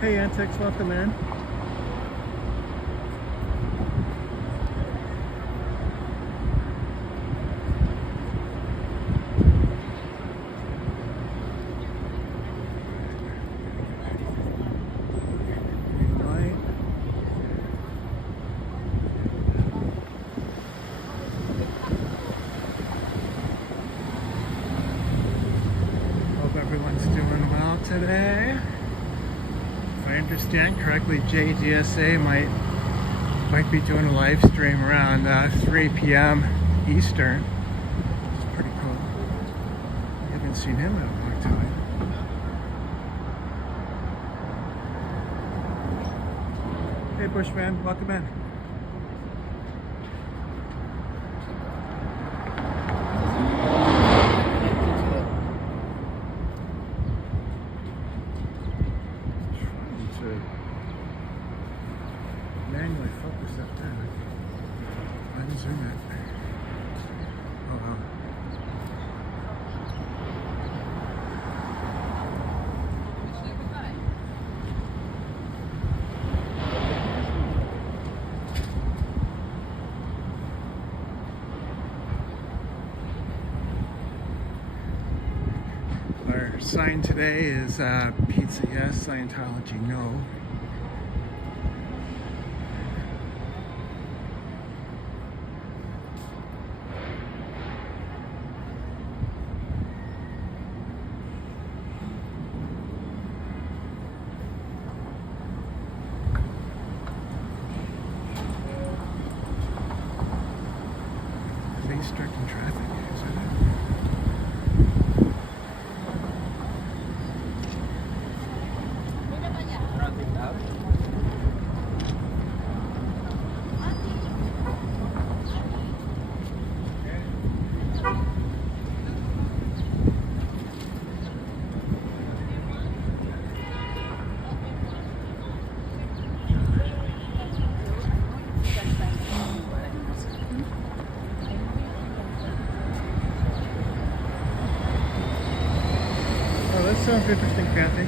Hey Antics, welcome in. Hope everyone's doing well today. If I understand correctly, JGSA might be doing a live stream around 3 p.m. Eastern, which is pretty cool. I haven't seen him in a long time. Hey Bushman, welcome in. Manually focus that down. Unzoom it. Oh. Our sign today is Pizza Yes, Scientology No. Restricting traffic, is that it? Oh, that sounds interesting, Kathy.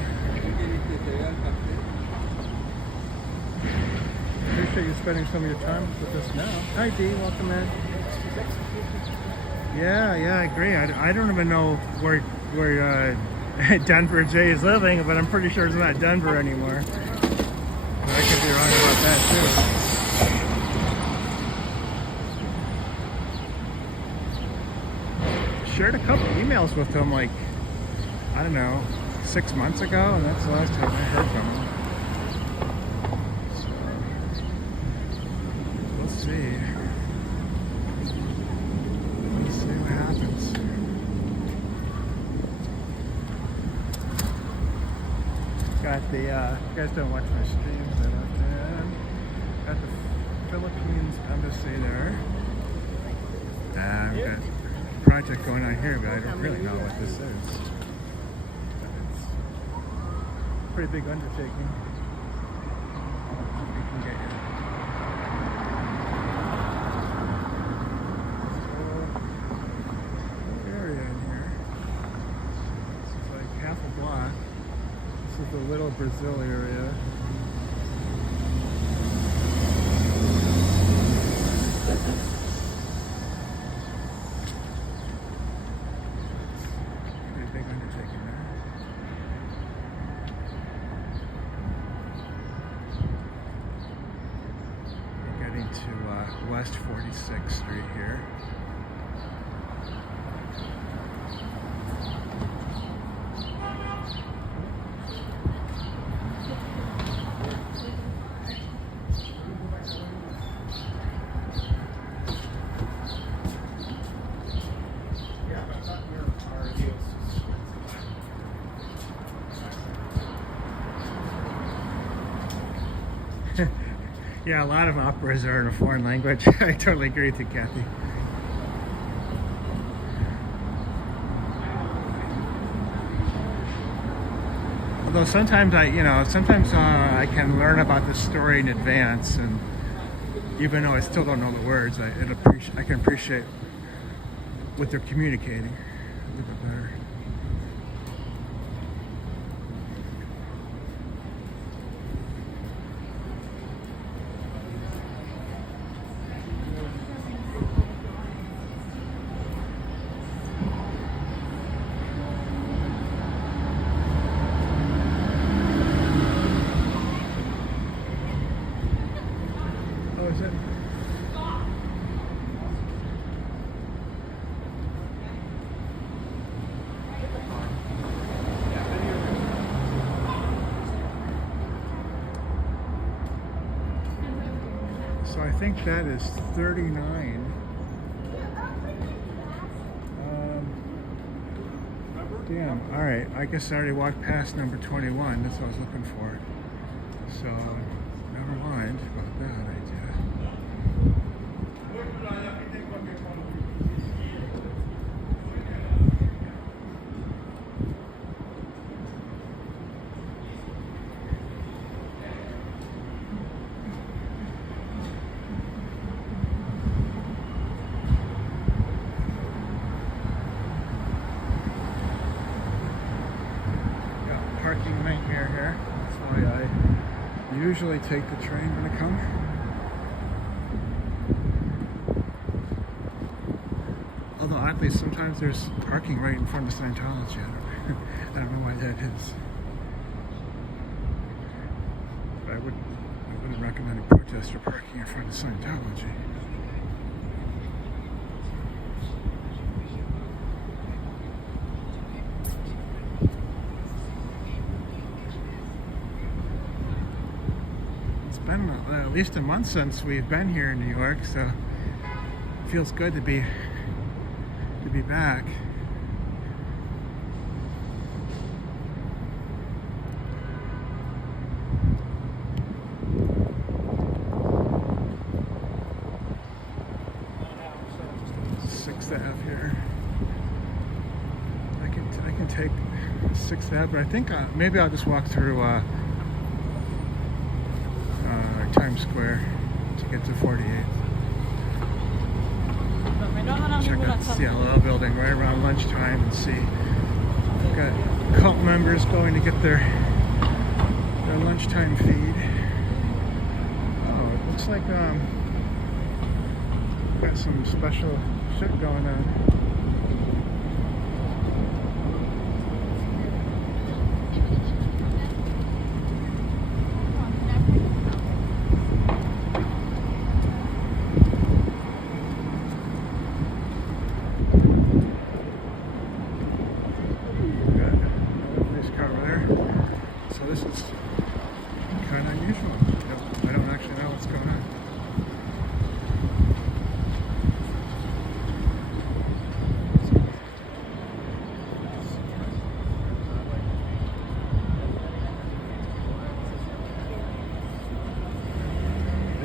Appreciate you spending some of your time with us now. Hi, Dee. Welcome in. Yeah, I agree. I don't even know where Denver Jay is living, but I'm pretty sure it's not Denver anymore. But I could be wrong about that too. Shared a couple emails with him, like, I don't know, 6 months ago, and that's the last time I heard from him. So, we'll see. We'll see what happens. Got the, you guys don't watch my streams, I left in. Got the Philippines embassy there. We've got a project going on here, but I don't really know what this is. Pretty big undertaking. We can get here. Whole area in here. This is like half a block. This is the Little Brazil area. Pretty big undertaking there. To West 46th Street here. Yeah, a lot of operas are in a foreign language. I totally agree with you, Kathy. Although sometimes I can learn about the story in advance, and even though I still don't know the words, I can appreciate what they're communicating a little bit better. So I think that is 39. Damn, alright, I guess I already walked past number 21, that's what I was looking for. So, never mind about that idea. Parking nightmare here. That's why I usually take the train when I come. Although oddly, sometimes there's parking right in front of Scientology. I don't know why that is. But I wouldn't recommend a protester parking in front of Scientology. Been at least a month since we've been here in New York, so it feels good to be back. Sixth Ave here. I can take Sixth Ave, but I think maybe I'll just walk through Times Square to get to 48th. Check out the CLO building right around lunchtime and see. We've got cult members going to get their lunchtime feed. Oh, it looks like got some special shit going on. This is kind of unusual. I don't actually know what's going on.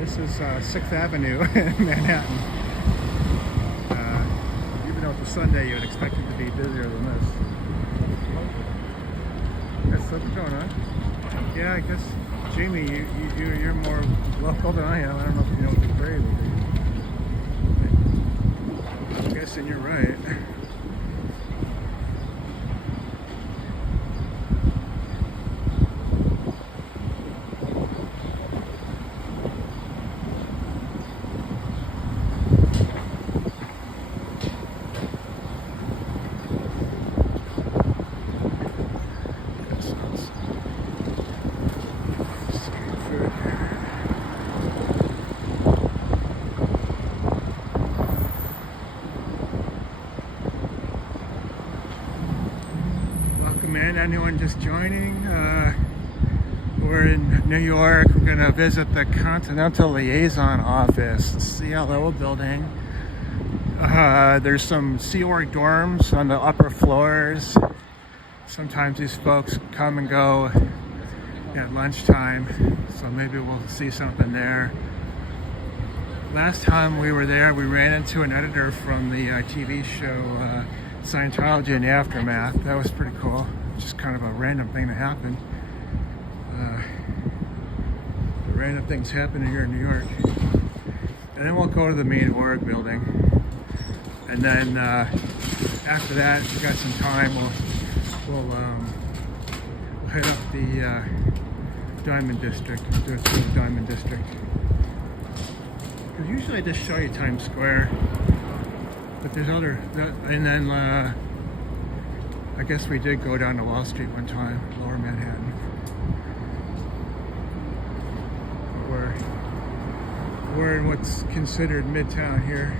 This is 6th Avenue in Manhattan. Even though it's a Sunday, you would expect it to be busier than this. That's what's going on. Yeah, I guess, Jamie, you're more local than I am. I don't know if you know what the parade will be. I'm guessing you're right. Anyone just joining? We're in New York. We're going to visit the Continental Liaison Office, the CLO building. There's some Sea Org dorms on the upper floors. Sometimes these folks come and go at lunchtime, so maybe we'll see something there. Last time we were there, we ran into an editor from the TV show Scientology in the Aftermath. That was pretty cool. Just kind of a random thing that happened. Random things happen here in New York. And then we'll go to the main org building. And then after that, if we've got some time, we'll head up the Diamond District. Do it through the Diamond District. Because usually I just show you Times Square. But there's other, and then I guess we did go down to Wall Street one time, Lower Manhattan. We're in what's considered Midtown here.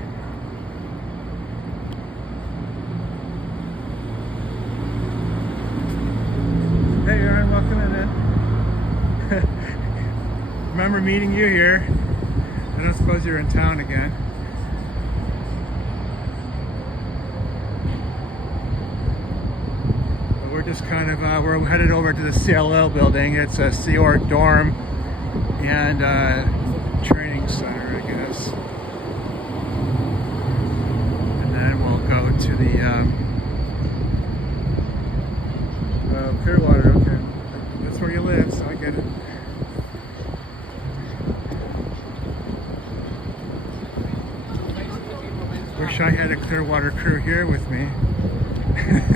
Hey Aaron, welcome in. Remember meeting you here. I don't suppose you're in town again. But we're just kind of, we're headed over to the CLL building. It's a Sea Org dorm and training center, I guess. And then we'll go to the Clearwater. Okay, that's where you live, so I get it. Wish I had a Clearwater crew here with me.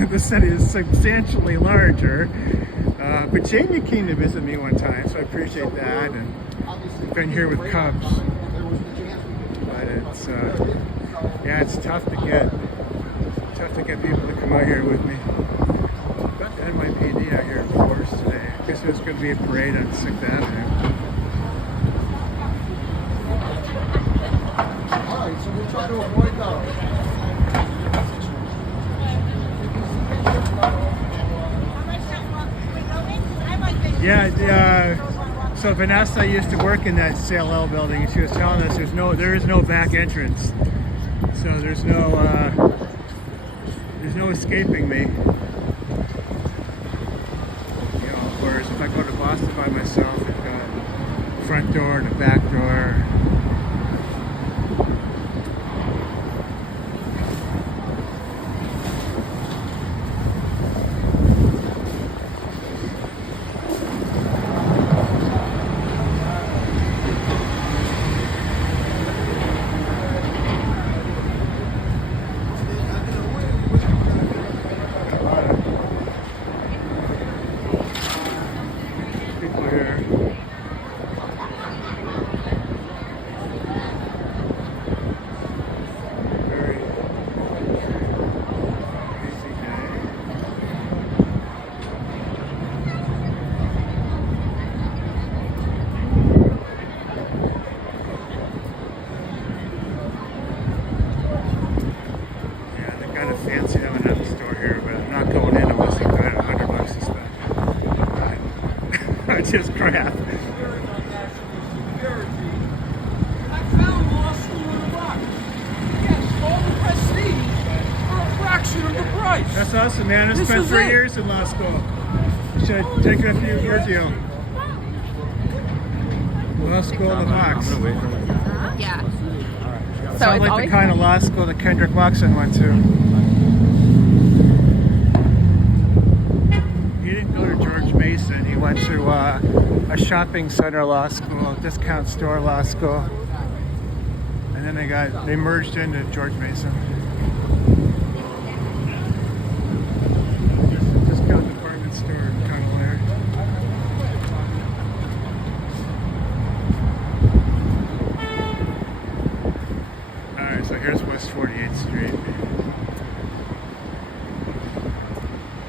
The city is substantially larger, but Jamie came to visit me one time, so I appreciate that. And I've been here with Cubs, but it's yeah, it's tough to get people to come out here with me. About to have my PD out here in force today. I guess there's going to be a parade on 6th Avenue. So we'll try to avoid those. Yeah, so Vanessa used to work in that CLL building, and she was telling us there is no back entrance, so there's no escaping me. You know, whereas if I go to Boston by myself, I've got front door and a back door. Fancy having another store here, but I'm not going in unless I've got $100 to spend. It's just crap. I found law school in a rock. Yes, all the prestige for a fraction of the price. That's awesome, man. I spent 3 years in law school. Should have taken a few years ago. Law school in the box. Yeah. So sounds like the kind of law school that Kendrick Luxon went to. He didn't go to George Mason. He went to a shopping center law school, discount store law school, and then they merged into George Mason. Discount department store kind of layer. So here's West 48th Street.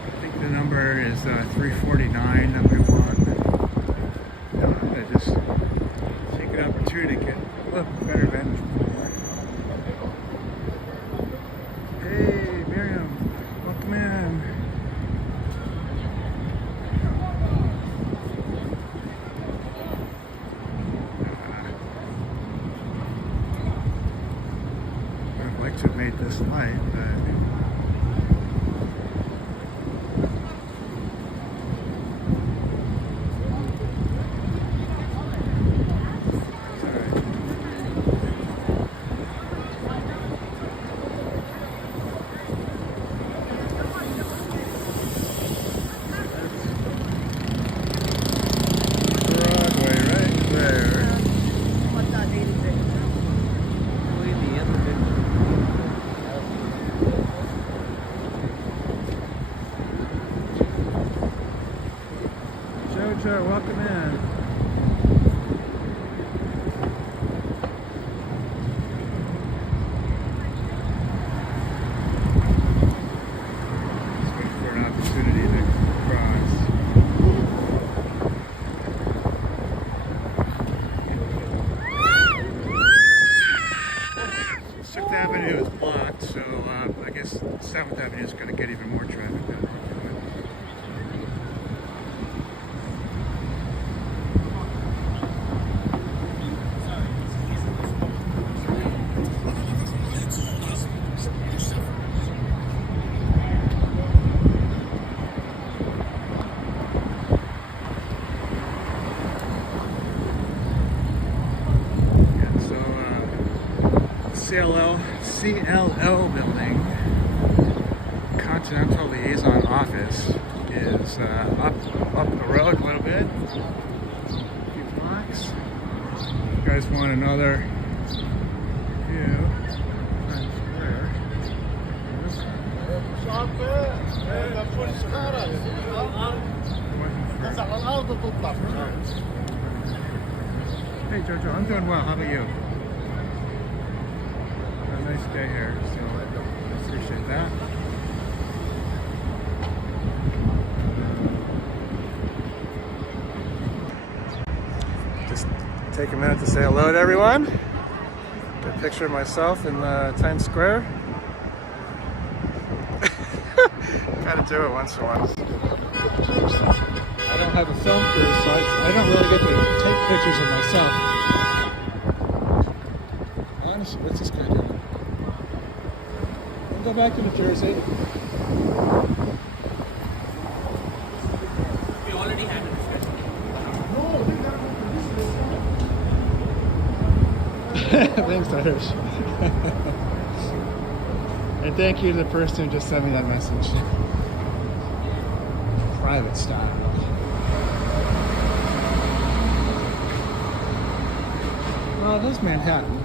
I think the number is 349 that we want. I'm going to just take an opportunity to get a little better vantage point. Hey, Miriam, welcome in. I'd like to have made this light, but it's all right. Broadway right there. What's that dated bit? Jojo, welcome in. Just waiting for an opportunity to cross. 6th Avenue is blocked, so I guess 7th Avenue is going to get even more traffic. CLO building, Continental Liaison Office, is up the road a little bit, a few blocks. You guys want another view? Times Square. Hey Jojo, I'm doing well. How about you? A nice day here, so I appreciate that. Just take a minute to say hello to everyone. Get a picture of myself in Times Square. Gotta do it once in a while. I don't have a film crew, so I don't really get to take pictures of myself. Honestly, what's this guy doing? I'll go back to New Jersey. We already had a discussion. Thanks, Irish. And thank you to the person who just sent me that message. Private style. Well, it is Manhattan.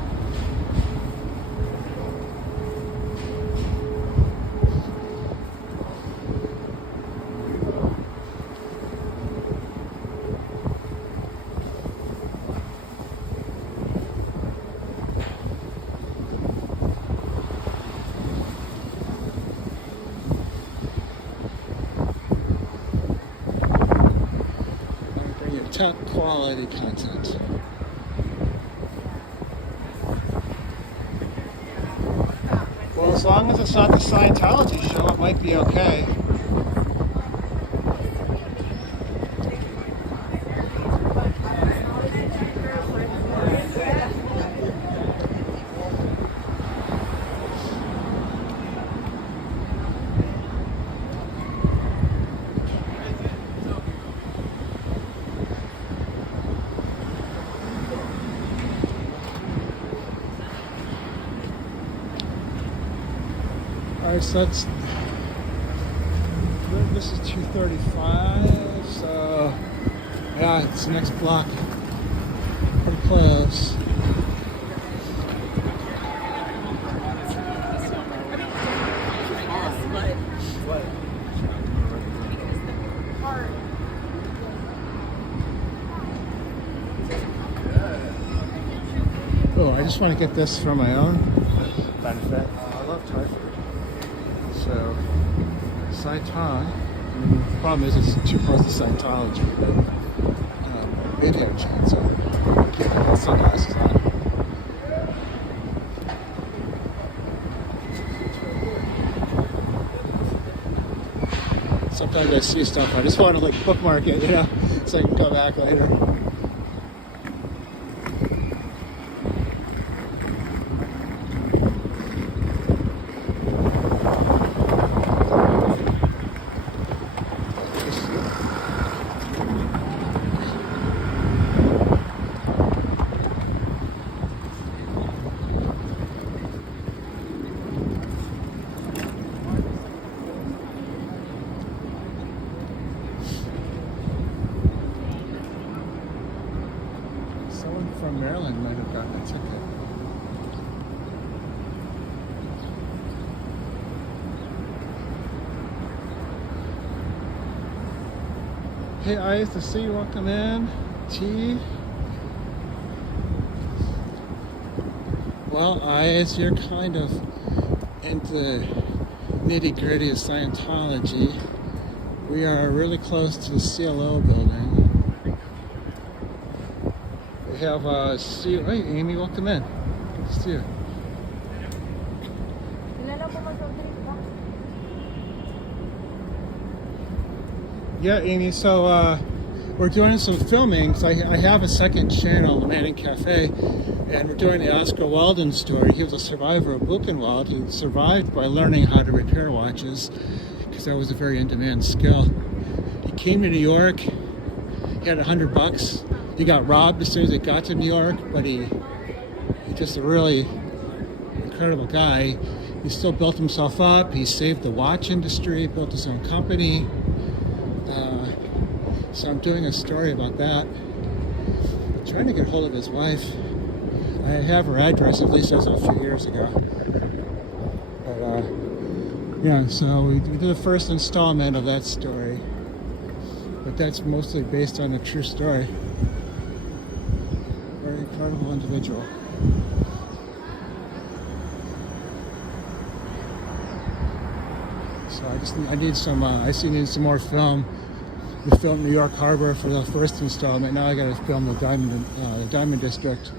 Top quality content. Well, as long as it's not the Scientology show, it might be okay. Alright, so this is 235, so yeah, it's the next block. Pretty close. Oh, I just want to get this for my own benefit. I love Thai food. So, Scientology, the problem is it's too close to Scientology, but maybe I have a chance. So, keep my sunglasses on. Sometimes I see stuff, I just want to like bookmark it, you know, so I can go back later. Someone from Maryland might have gotten a ticket. Hey, Ice, to see you. Welcome in. T. Well, Ice, you're kind of into nitty-gritty of Scientology. We are really close to the CLO building. We have hey Amy, welcome in. Good to see you. Yeah, Amy, so we're doing some filming. So I have a second channel, The Manning Cafe, and we're doing the Oscar Walden story. He was a survivor of Buchenwald who survived by learning how to repair watches, because that was a very in-demand skill. He came to New York, he had $100. He got robbed as soon as he got to New York, but he just a really incredible guy. He still built himself up. He saved the watch industry, built his own company. So I'm doing a story about that. I'm trying to get hold of his wife. I have her address, at least as of a few years ago. But yeah, so we did the first installment of that story. But that's mostly based on a true story. Very incredible individual. So I need some more film. We filmed New York Harbor for the first installment. Now I got to film the Diamond District.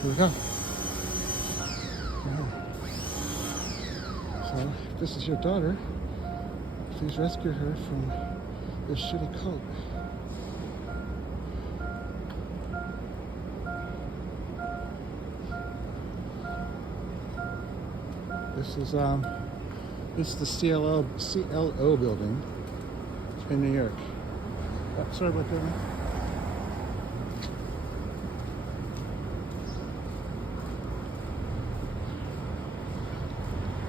Here we go. Yeah. So if this is your daughter, please rescue her from this shitty cult. This is the CLO building in New York. Oh, sorry about that.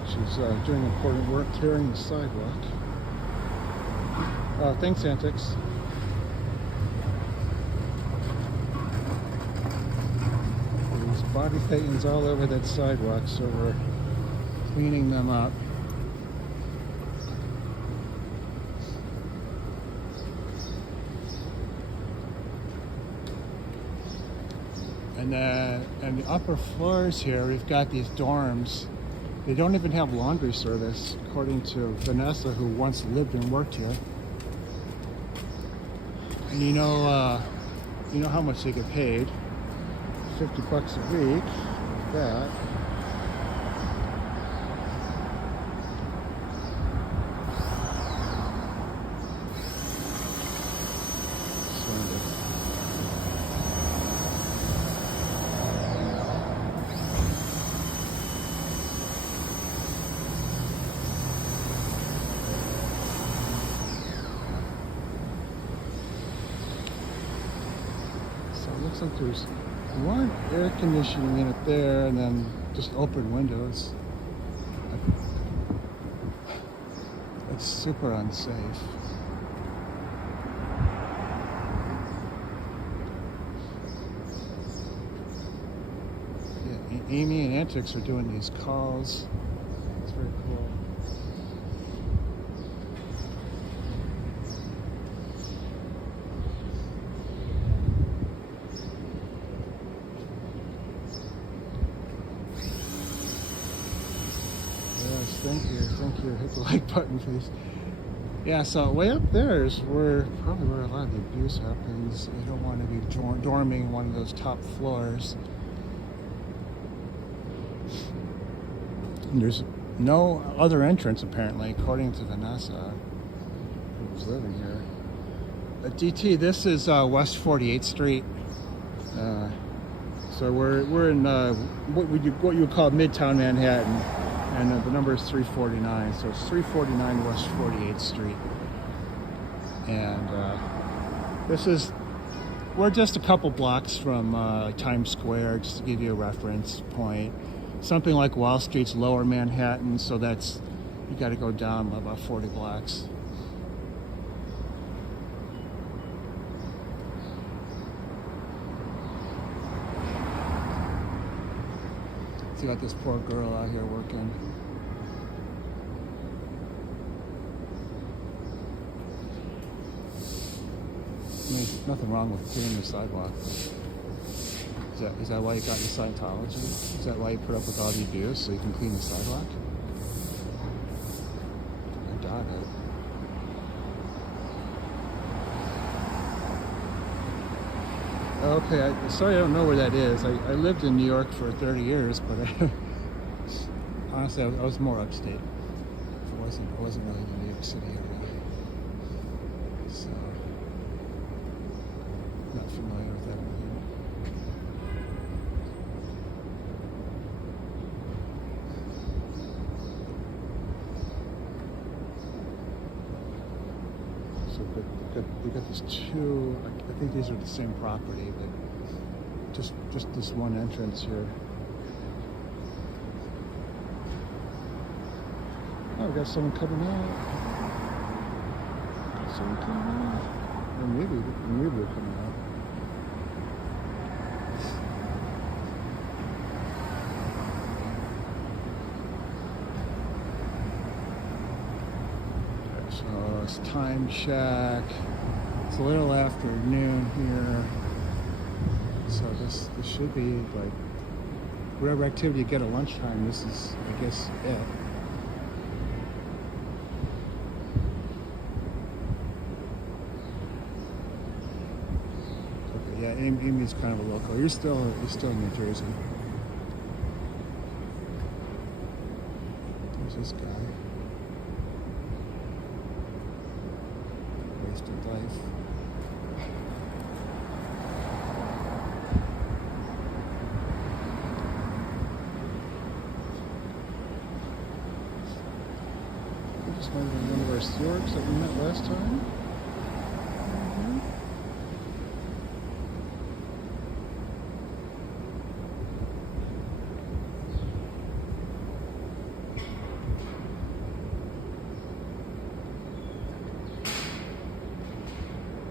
She's doing important work clearing the sidewalk. Thanks, Antics. There's body thetans all over that sidewalk, so we're cleaning them up. And the upper floors here, we've got these dorms. They don't even have laundry service, according to Vanessa, who once lived and worked here. And you know how much they get paid? $50 a week. Like that. Looks like there's one air conditioning unit there and then just open windows. It's super unsafe. Yeah, Amy and Antics are doing these calls. It's very cool. Thank you. Hit the like button, please. Yeah, so way up there is probably where a lot of the abuse happens. You don't want to be dorming one of those top floors. And there's no other entrance, apparently, according to Vanessa, who was living here. DT, this is West 48th Street. So we're in what you would call Midtown Manhattan. And the number is 349, so it's 349 West 48th Street. And we're just a couple blocks from Times Square, just to give you a reference point. Something like Wall Street's Lower Manhattan, so that's, you got to go down about 40 blocks. You got this poor girl out here working. I mean, nothing wrong with cleaning the sidewalk. Is that why you got into Scientology? Is that why you put up with all the abuse, so you can clean the sidewalk? I doubt it. Okay, sorry I don't know where that is. I lived in New York for 30 years, but honestly, I was more upstate. I wasn't really in the New York City area. So, not familiar with that over here. So we got these two. I think these are the same property, but just this one entrance here. Oh, we got someone coming out. Someone coming out. Or maybe we're coming out. So it's time check. It's a little after noon here. So this should be like whatever activity you get at lunchtime. This is, I guess, it. Okay, yeah, Amy's kind of a local. You're still in New Jersey. There's this guy. Wasted life. This might have been one of our stewards that we met last time.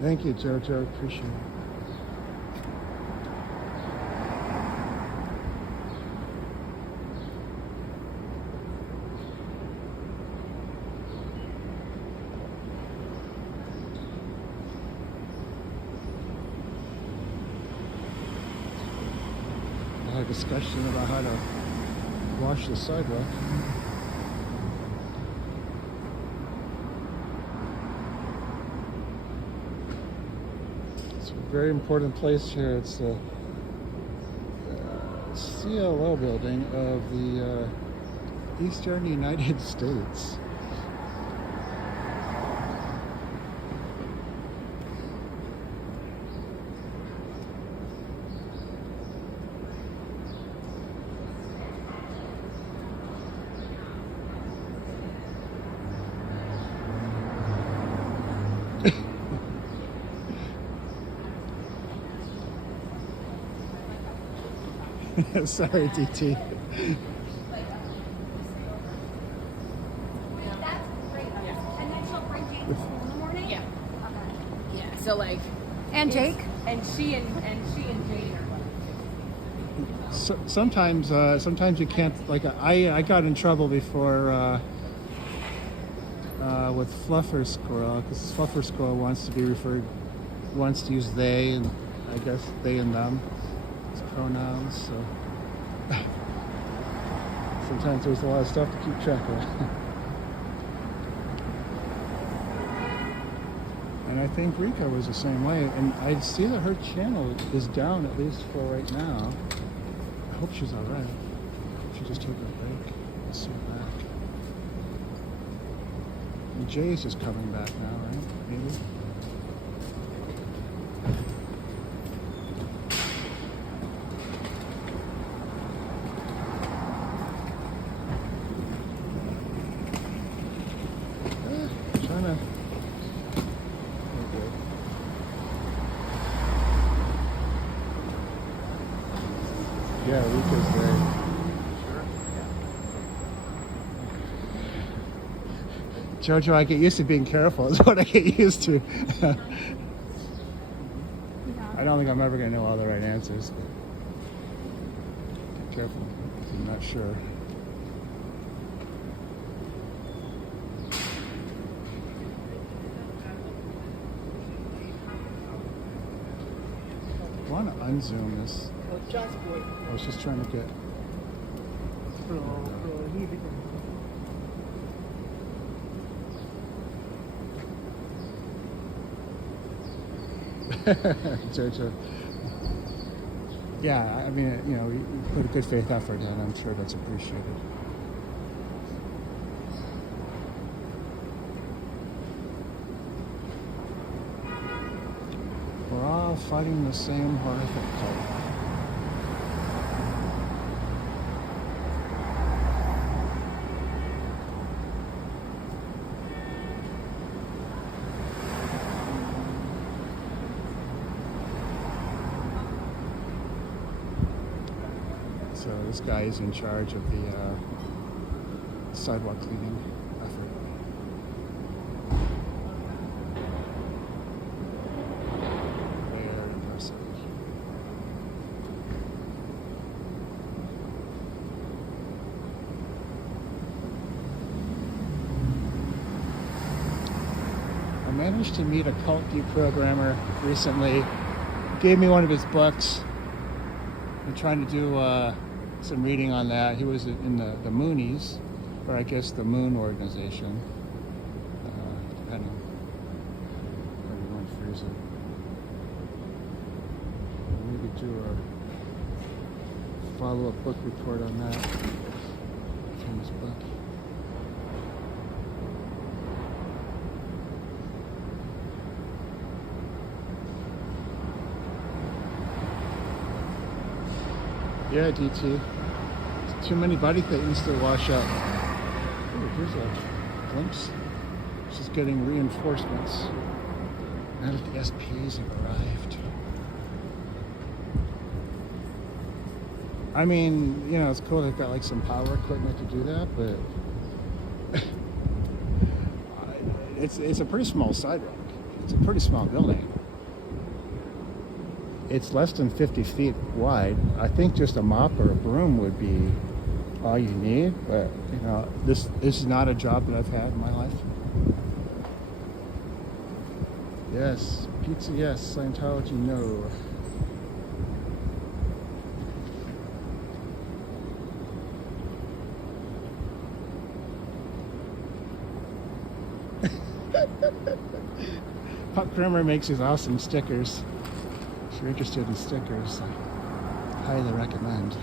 Thank you, Jojo. Appreciate it. A lot of discussion about how to wash the sidewalk. Very important place here. It's the CLO building of the Eastern United States. Sorry, DT. Yeah. Yeah. So like. And Jake. And she and Jane are like. Sometimes you can't. Like I got in trouble before with Fluffer Squirrel because Fluffer Squirrel wants to use they, and I guess they and them as pronouns. So sometimes there's a lot of stuff to keep track of. And I think Rika was the same way. And I see that her channel is down, at least for right now. I hope she's alright. She just took a break. Let's see her back. And Jay's just coming back now, right? Maybe? Yeah, Rika's there. Jojo, I get used to being careful is what I get used to. I don't think I'm ever going to know all the right answers. But be careful. I'm not sure. I want to unzoom this. I was just trying to get. Jojo. Yeah, I mean, you know, we put a good faith effort in. I'm sure that's appreciated. We're all fighting the same horrific fight. So this guy is in charge of the sidewalk cleaning effort. Very impressive. I managed to meet a cult deprogrammer recently. Gave me one of his books. I'm trying to do some reading on that. He was in the Moonies, or I guess the Moon Organization, depending on how you want to phrase it. Maybe do a follow-up book report on that from his book. Yeah, DT. Too many body things to wash up. Ooh, here's a glimpse. She's getting reinforcements. Now that the SPs have arrived. I mean, you know, it's cool they've got like some power equipment to do that, but it's a pretty small sidewalk. It's a pretty small building. It's less than 50 feet wide. I think just a mop or a broom would be all you need, but you know, this is not a job that I've had in my life. Yes, pizza yes, Scientology no. Puck Grimmer makes his awesome stickers. If you're interested in stickers, I highly recommend.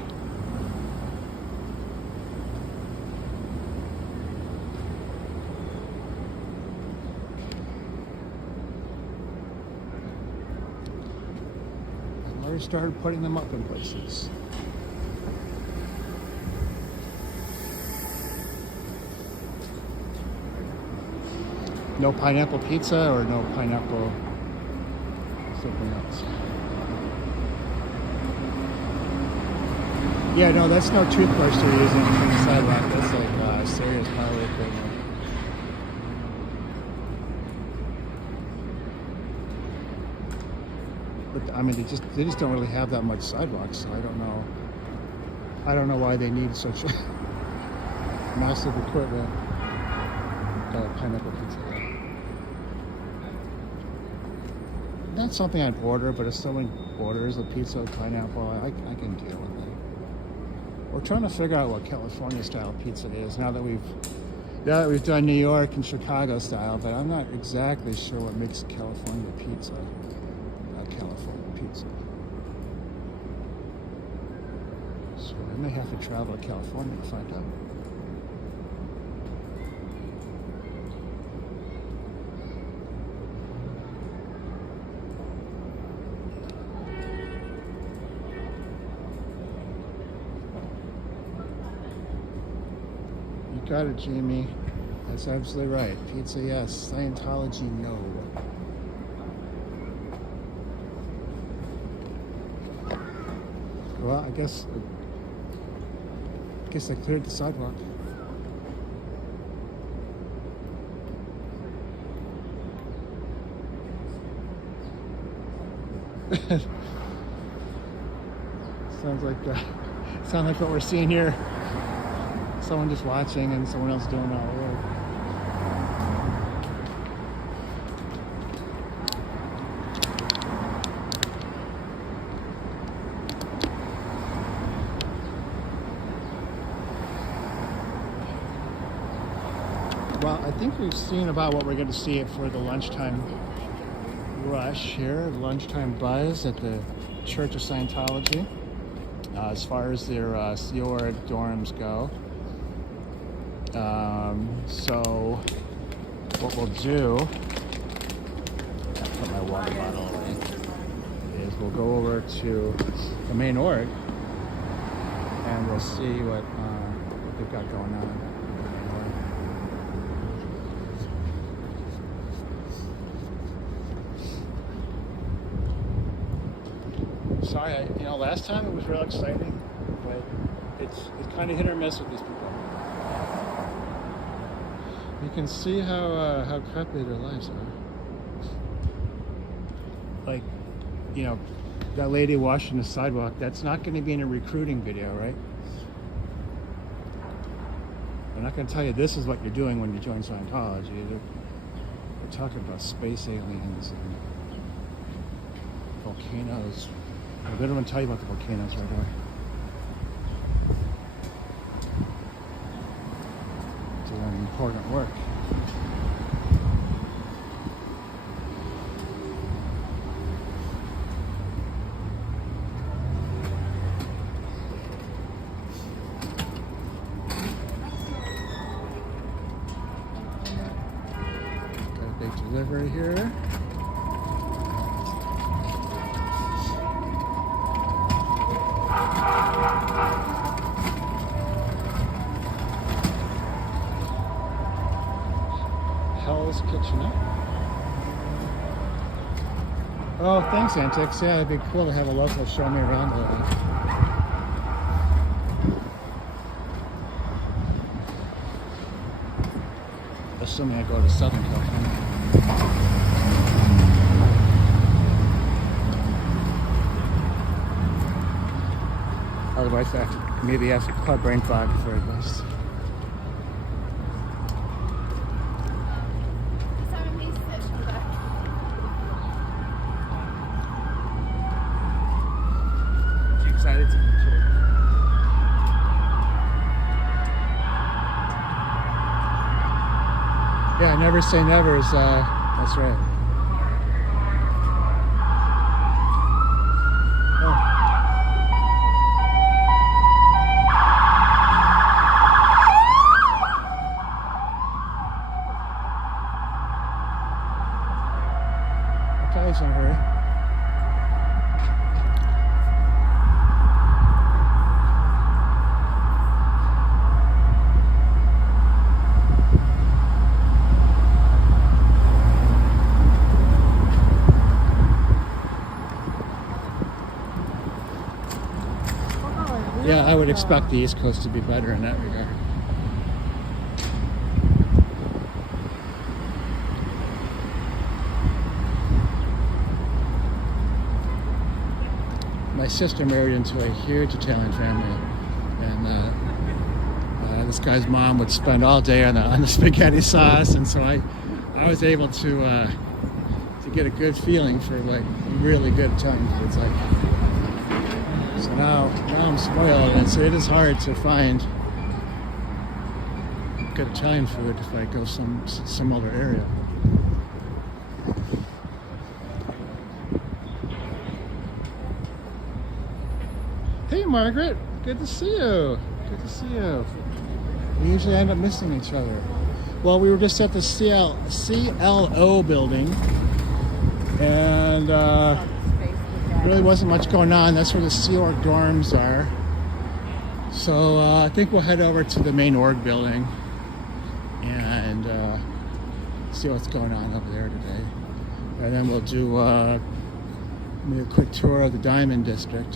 I've already started putting them up in places. No pineapple pizza or no pineapple something else. Yeah, no, that's no toothbrush they're using on the sidewalk. That's like serious power equipment. But I mean, they just don't really have that much sidewalks. So I don't know why they need such massive equipment. Pineapple pizza. Not something I'd order, but if someone orders a pizza with pineapple, I can deal with it. We're trying to figure out what California style pizza is now that we've done New York and Chicago style, but I'm not exactly sure what makes California pizza a California pizza. So I may have to travel to California to find out. Got it, Jamie. That's absolutely right. Pizza, yes. Scientology, no. Well, I guess I cleared the sidewalk. Sounds like what we're seeing here. Someone just watching and someone else doing all the work. Well, I think we've seen about what we're going to see for the lunchtime rush here, lunchtime buzz at the Church of Scientology. As far as their Sea Org dorms go. So what we'll do, I'll put my water bottle away, is we'll go over to the main org and we'll see what they've got going on in the main org. Sorry, last time it was real exciting, but it's kind of hit or miss with these people. You can see how crappy their lives are. Like, you know, that lady washing the sidewalk, that's not going to be in a recruiting video, right? I'm not going to tell you this is what you're doing when you join Scientology. They're talking about space aliens and volcanoes. They don't want to tell you about the volcanoes right away. Doing important work. Got a big delivery here. Hell's Kitchenette. Oh, thanks, Antics. Yeah, it'd be cool to have a local show me around a little bit. Assuming I go to Southern California. Otherwise, I maybe have some club brain fog before it goes. Excited to meet you. Yeah, never say never is, that's right. Oh. Okay, he's in a hurry. Yeah, I would expect the East Coast to be better in that regard. My sister married into a huge Italian family, and this guy's mom would spend all day on the spaghetti sauce, and so I was able to get a good feeling for like really good Italian food. It's like. So now I'm spoiled, and so it is hard to find good Italian food if I go some other area. Hey, Margaret, good to see you. Good to see you. We usually end up missing each other. Well, we were just at the CLO building, and really wasn't much going on. That's where the Sea Org dorms are. So I think we'll head over to the main org building and see what's going on over there today. And then we'll do maybe a quick tour of the Diamond District.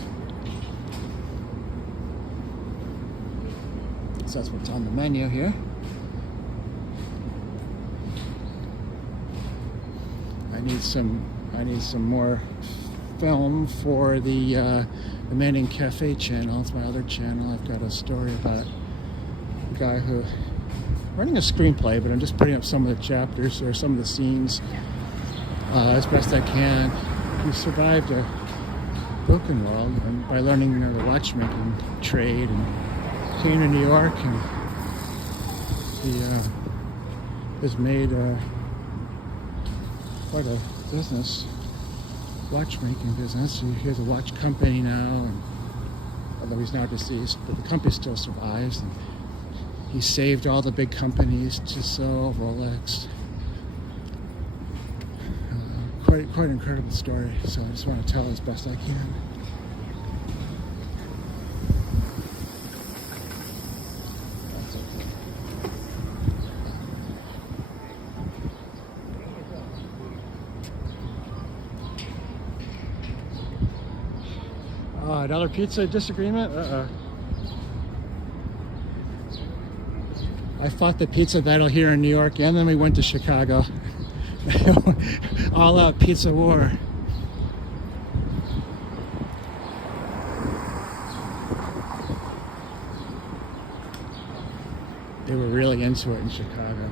So that's what's on the menu here. I need some more film for the Manning Cafe channel. It's my other channel. I've got a story about a guy who running a screenplay, but I'm just putting up some of the chapters or some of the scenes as best I can. He survived a broken world and by learning the watchmaking trade and came to New York, and he has made quite a business. Watchmaking business. He has a watch company now, and although he's now deceased, but the company still survives. And he saved all the big companies to sell Rolex. Quite an incredible story. So I just want to tell as best I can. That's okay. $1 pizza disagreement? I fought the pizza battle here in New York, and then we went to Chicago. All out pizza war. They were really into it in Chicago.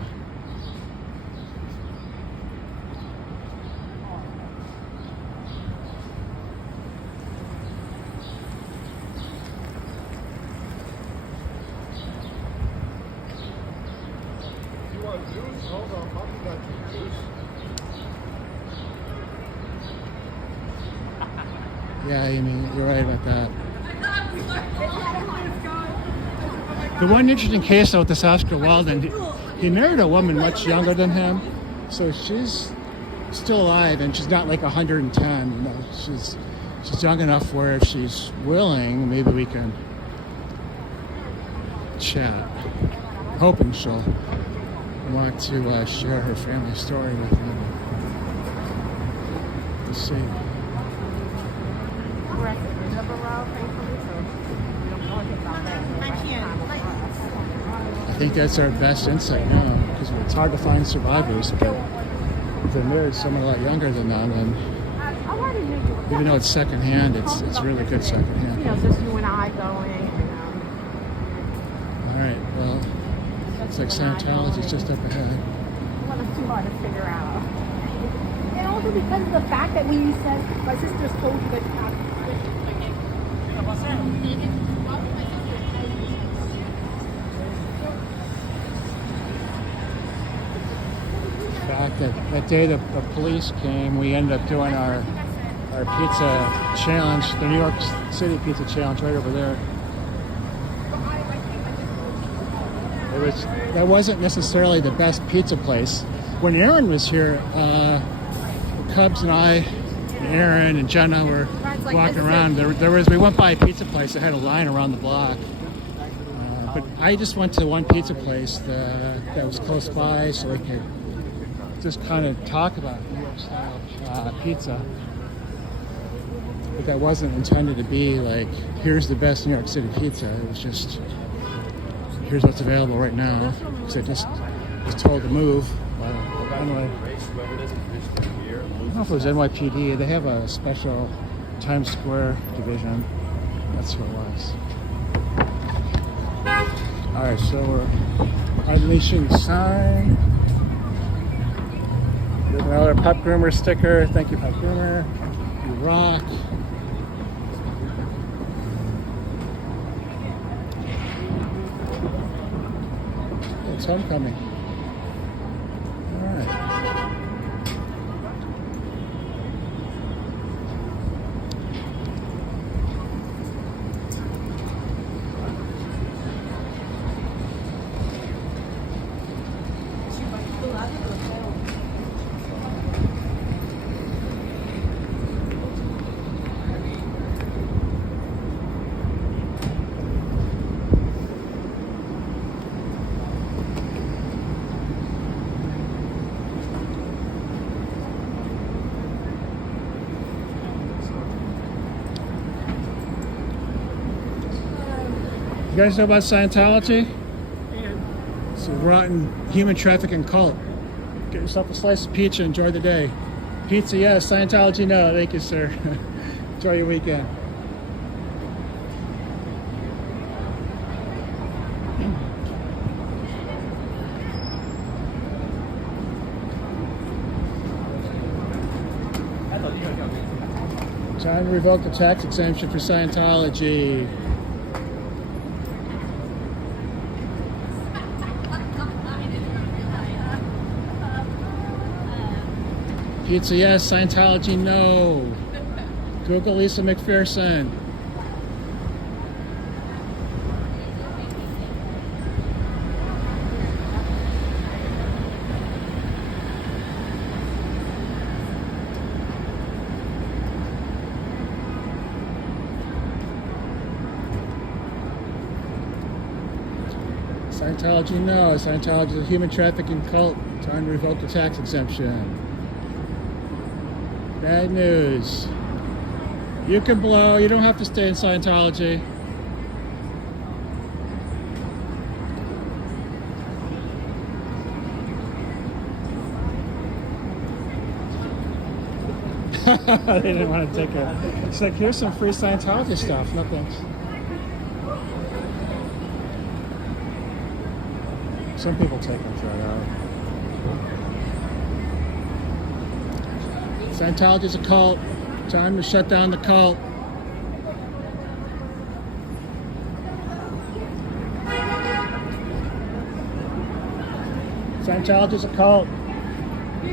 You want juice? Hold on, Mommy got you juice. Yeah, you mean, you're right about that. The one interesting case though with this Oscar Wilde, he married a woman much younger than him, so she's still alive and she's not like 110. You know, she's young enough where if she's willing, maybe we can chat. Hoping she'll want to share her family story with me. Let's see. I think that's our best insight now, because it's hard to find survivors, but if they're married someone a lot younger than them, and even though it's secondhand, it's really good secondhand. You know, just you and I going. All right, well, it's like Scientology's just up ahead. Well, it's too hard to figure out. And also because of the fact that when you said, my sister's told you that you have to That day the police came, we ended up doing our pizza challenge, the New York City pizza challenge right over there. That wasn't necessarily the best pizza place. When Aaron was here, Cubs and I, and Aaron and Jenna were walking around. We went by a pizza place that had a line around the block. But I just went to one pizza place that was close by so we could just kind of talk about New York style pizza. But that wasn't intended to be like, here's the best New York City pizza. It was just, here's what's available right now. Because I just was told to move. Anyway, I don't know if it was NYPD. They have a special Times Square division. That's who it was. All right, so we're unleashing the sign. There's another Pup Groomer sticker. Thank you, Pup Groomer. You rock. It's homecoming. All right. You guys know about Scientology? It's a rotten human trafficking cult. Get yourself a slice of pizza, enjoy the day. Pizza, yes. Scientology, no. Thank you, sir. Enjoy your weekend. Time to revoke the tax exemption for Scientology. Pizza, yes. Scientology, no. Google Lisa McPherson. Scientology, no. Scientology is a human trafficking cult. Time to revoke the tax exemption. Bad news. You can blow. You don't have to stay in Scientology. They didn't want to take it. It's like, here's some free Scientology stuff. No thanks. Some people take them right out. Scientology is a cult. Time to shut down the cult. Scientology is a cult.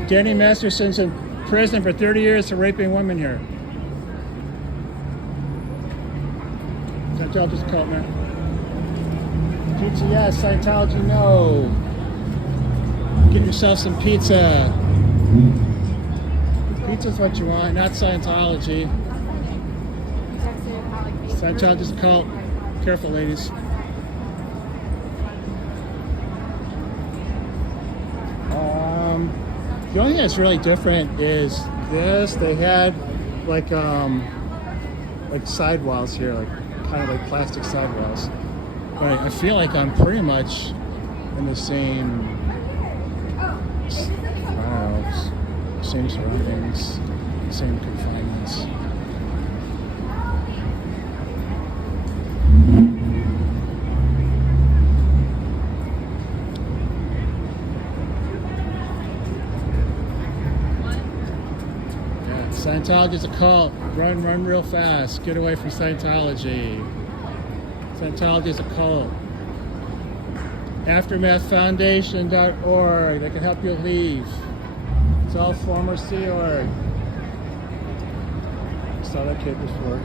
Danny Masterson's in prison for 30 years for raping women here. Scientology is a cult, man. Pizza, yes. Scientology, no. Get yourself some pizza. Pizza's what you want, not Scientology. Scientology is a cult. Careful, ladies. The only thing that's really different is this. They had like sidewalls here, like kind of like plastic sidewalls. But I feel like I'm pretty much in the same, same surroundings, same confinements. Scientology is a cult. Run real fast. Get away from Scientology. Scientology is a cult. Aftermathfoundation.org. They can help you leave. It's all former Sea Org. Saw that kid before.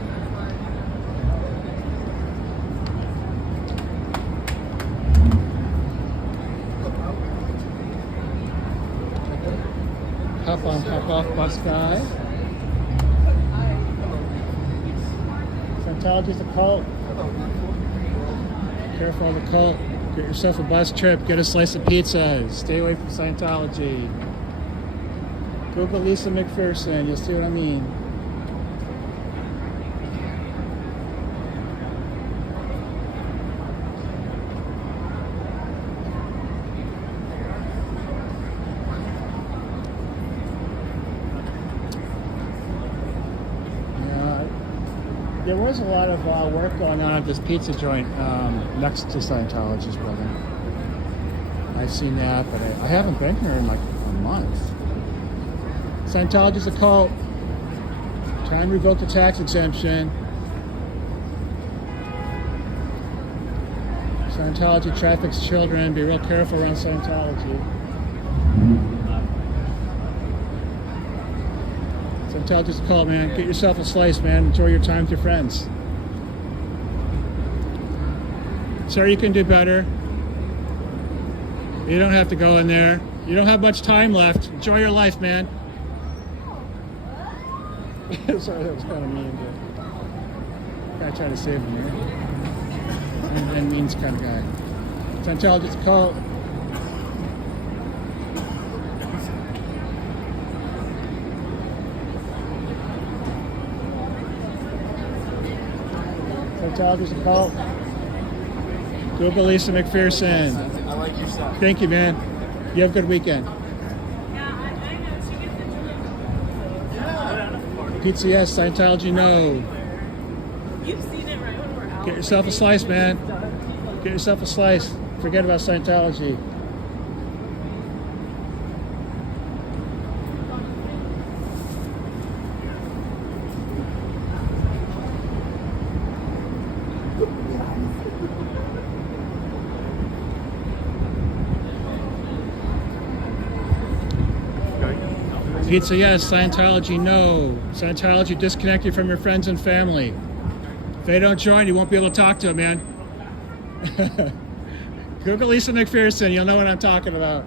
Hop on, hop off bus guy. Scientology is a cult. Careful of the cult. Get yourself a bus trip. Get a slice of pizza. Stay away from Scientology. Google Lisa McPherson. You'll see what I mean. There was a lot of work going on at this pizza joint next to Scientology's building. I've seen that, but I haven't been here in like a month. Scientology's a cult. Time to revoke the tax exemption. Scientology traffics children. Be real careful around Scientology. Scientology's a cult, man. Get yourself a slice, man. Enjoy your time with your friends. Sir, you can do better. You don't have to go in there. You don't have much time left. Enjoy your life, man. Sorry, that was kind of mean, but I try to save him here. And means kind of guy. Scientology's a cult. Scientology's a cult. Google Lisa McPherson. I like your stuff. Thank you, man. You have a good weekend. Pizza, yes. Scientology, no. You've seen it right when we're out. Get yourself a slice, man. Get yourself a slice. Forget about Scientology. Pizza, yes. Scientology, no. Scientology, disconnect you from your friends and family. If they don't join, you won't be able to talk to them, man. Google Lisa McPherson. You'll know what I'm talking about.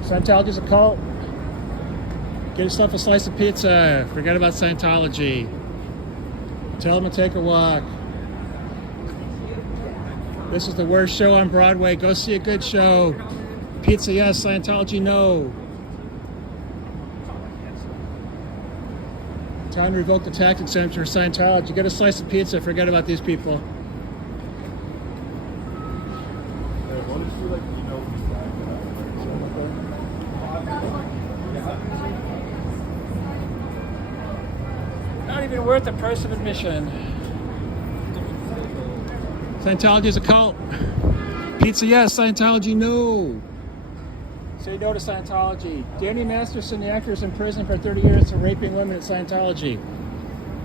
Scientology's a cult. Get yourself a slice of pizza. Forget about Scientology. Tell them to take a walk. This is the worst show on Broadway. Go see a good show. Pizza, yes. Scientology, no. Time to revoke the tax exemption for Scientology. Get a slice of pizza. Forget about these people. Hey, what did you like, Not even worth the price of admission. Scientology is a cult. Pizza, yes. Scientology, no. Say no to Scientology. Danny Masterson, the actor, is in prison for 30 years for raping women at Scientology.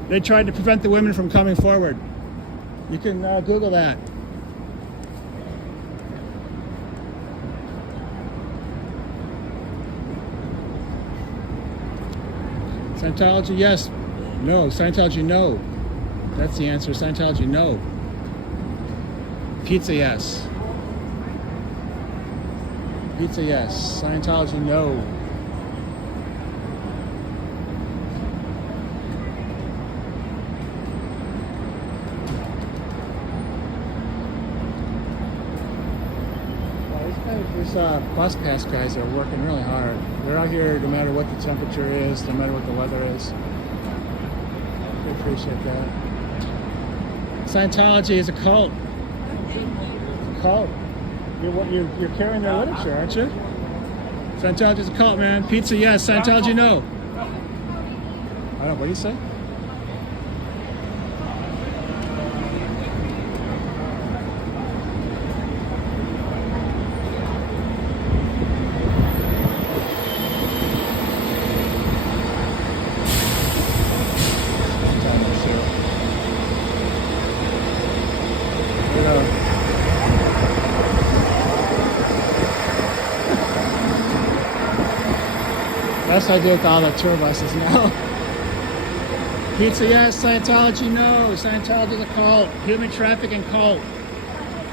They tried to prevent the women from coming forward. You can Google that. Scientology, yes. No. Scientology, no. That's the answer. Scientology, no. Pizza, yes. Pizza, yes. Scientology, no. These bus pass guys are working really hard. They're out here no matter what the temperature is, no matter what the weather is. I appreciate that. Scientology is a cult. It's a cult. You're carrying their literature, aren't you? Scientology is a cult, man. Pizza, yes. Scientology, no. I don't know. What do you say? That's what I do with all the tour buses now. Pizza, yes. Scientology, no. Scientology is a cult. Human trafficking cult.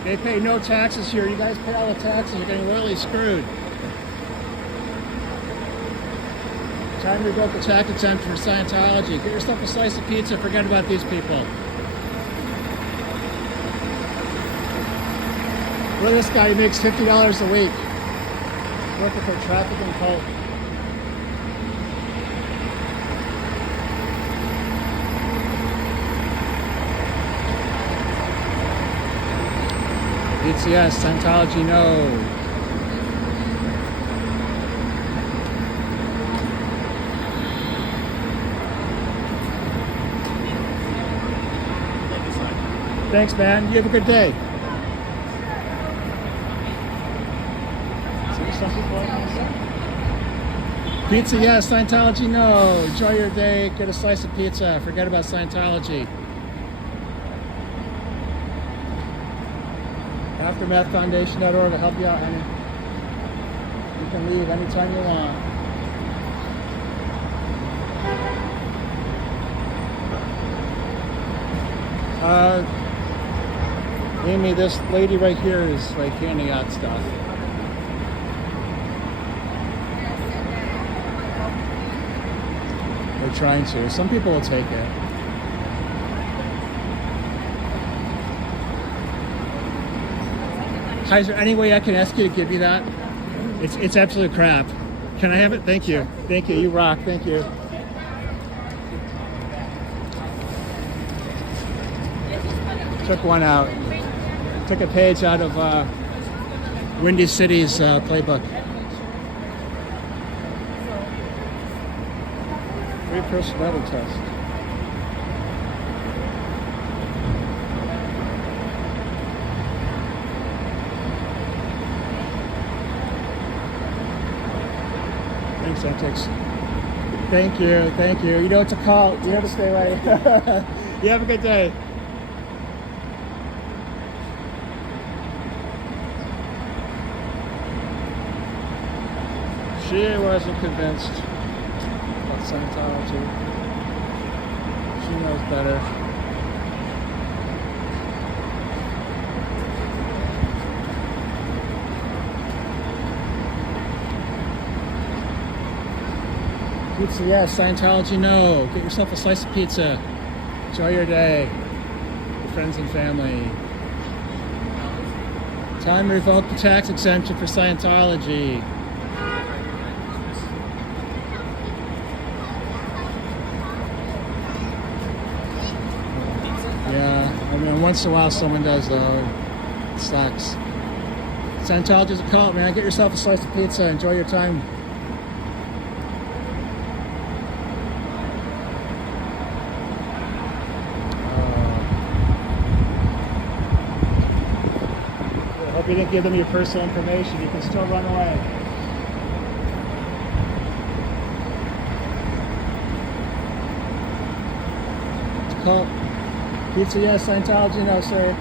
They pay no taxes here. You guys pay all the taxes. You're getting royally screwed. Time to revoke the tax exemption for Scientology. Get yourself a slice of pizza. Forget about these people. Look at this guy. He makes $50 a week. Working for a trafficking cult. Pizza, yes. Scientology, no. Thanks, man. You have a good day. Pizza, yes. Scientology, no. Enjoy your day. Get a slice of pizza. Forget about Scientology. AftermathFoundation.org will help you out, honey. You can leave anytime you want. Amy, this lady right here is like handing out stuff. They're trying to. Some people will take it. Hi, is there any way I can ask you to give me that? It's absolute crap. Can I have it? Thank you. Thank you. You rock. Thank you. Took one out. Took a page out of Windy City's playbook. Free personality test. Thanks, Antics. Thank you, thank you. You know it's a cult. You have to stay away. You have a good day. She wasn't convinced about Scientology. She knows better. Pizza, yes. Scientology, no. Get yourself a slice of pizza. Enjoy your day. Your friends and family. Time to revoke the tax exemption for Scientology. And once in a while someone does, though. It sucks. Scientology's a cult, man. Get yourself a slice of pizza. Enjoy your time. I hope you didn't give them your personal information. You can still run away. It's a cult. Pizza, yes. Scientology, no, sir.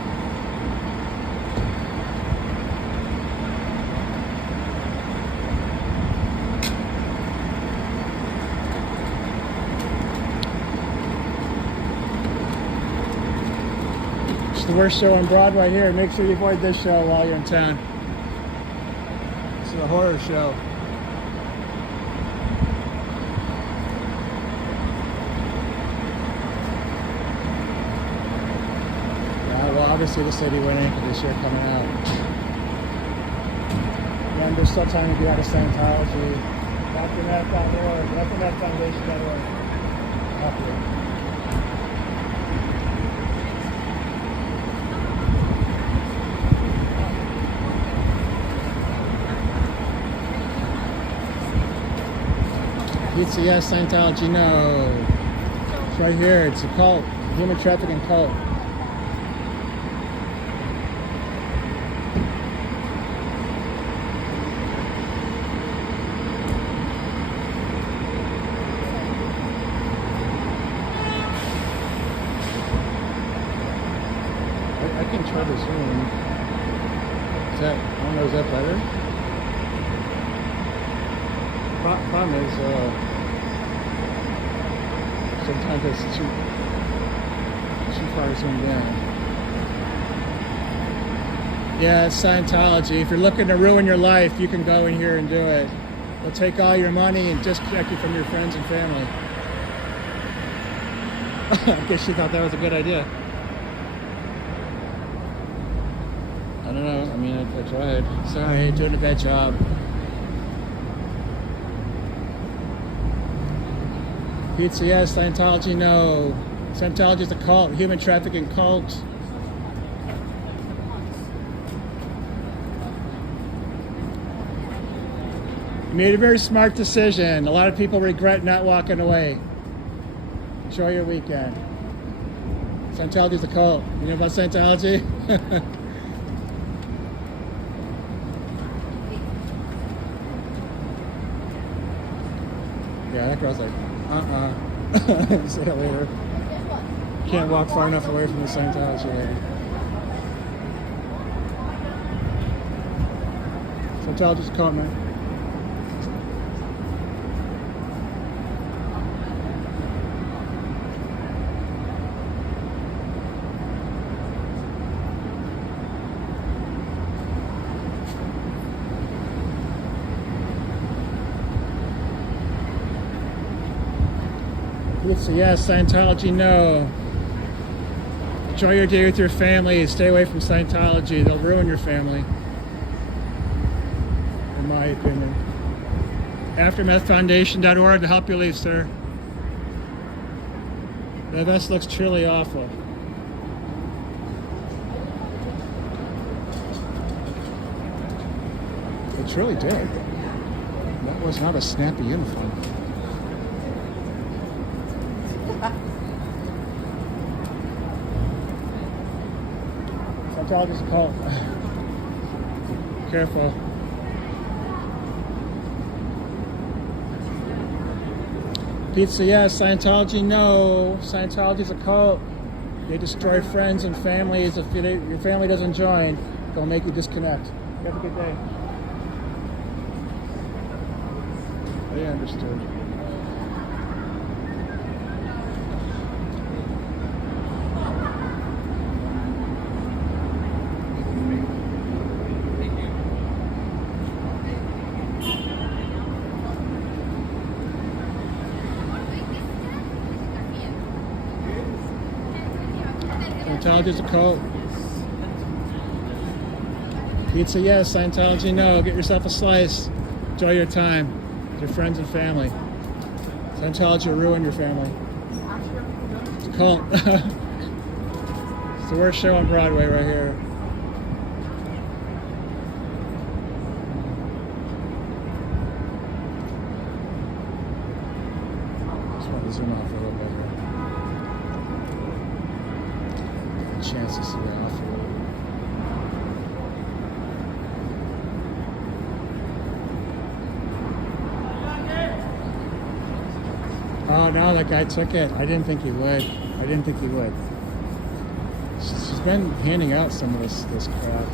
It's the worst show on Broadway here. Make sure you avoid this show while you're in town. It's a horror show. Well, obviously this lady went in this year coming out. Yeah, and there's still time to be out of Scientology. Aftermath.org, aftermathfoundation.org. Pizza, yes. Scientology, no. It's right here. It's a cult. Human trafficking cult. I can try to zoom. Is that, I don't know, is that better? Problem is, sometimes it's too far zoomed in. Yeah, it's Scientology. If you're looking to ruin your life, you can go in here and do it. They'll take all your money and disconnect you from your friends and family. I guess she thought that was a good idea. I don't know. I mean, I tried. Sorry, doing a bad job. Pizza, yes. Scientology, no. Scientology is a cult, human trafficking cult. You made a very smart decision. A lot of people regret not walking away. Enjoy your weekend. Scientology is a cult. You know about Scientology? Yeah, that girl's like, see you later. Can't walk far enough away from the Scientology lady. Scientology's a cult, man. Pizza, yes. Scientology, no. Enjoy your day with your family. Stay away from Scientology. They'll ruin your family, in my opinion. Aftermathfoundation.org to help you leave, sir. That vest looks truly awful. It's really did. That was not a snappy uniform. Scientology's a cult. Careful. Pizza, yes. Scientology, no. Scientology's a cult. They destroy friends and families. If your family doesn't join, they'll make you disconnect. You have a good day. They understood. Scientology's a cult. Pizza, yes. Scientology, no. Get yourself a slice. Enjoy your time with your friends and family. Scientology will ruin your family. It's a cult. It's the worst show on Broadway right here. Just want to zoom out for a little bit here. A chance to see Alfred. Oh no, that guy took it. I didn't think he would. She's been handing out some of this crap.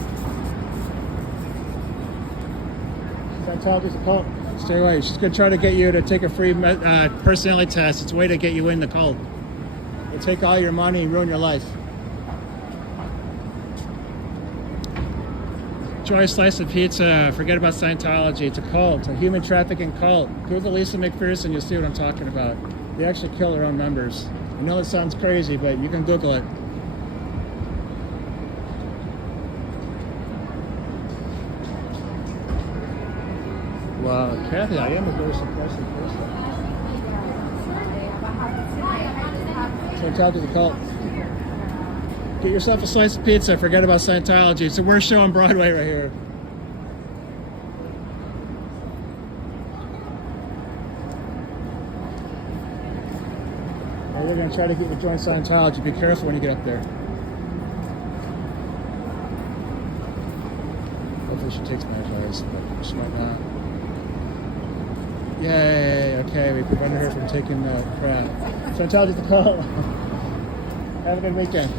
Scientology's a cult. Stay away. She's gonna try to get you to take a free personality test. It's a way to get you in the cult. They'll take all your money and ruin your life. Enjoy a slice of pizza. Forget about Scientology. It's a cult, a human trafficking cult. Google Lisa McPherson, you'll see what I'm talking about. They actually kill their own members. I know it sounds crazy, but you can Google it. Well, Kathy, I am a very suppressive person. Scientology's a cult. Get yourself a slice of pizza. Forget about Scientology. It's the worst show on Broadway right here. They're going to try to get you to join Scientology. Be careful when you get up there. Hopefully she takes my advice, but she might not. Yay, okay, we prevented her from taking the crap. Scientology's the cult. Have a good weekend.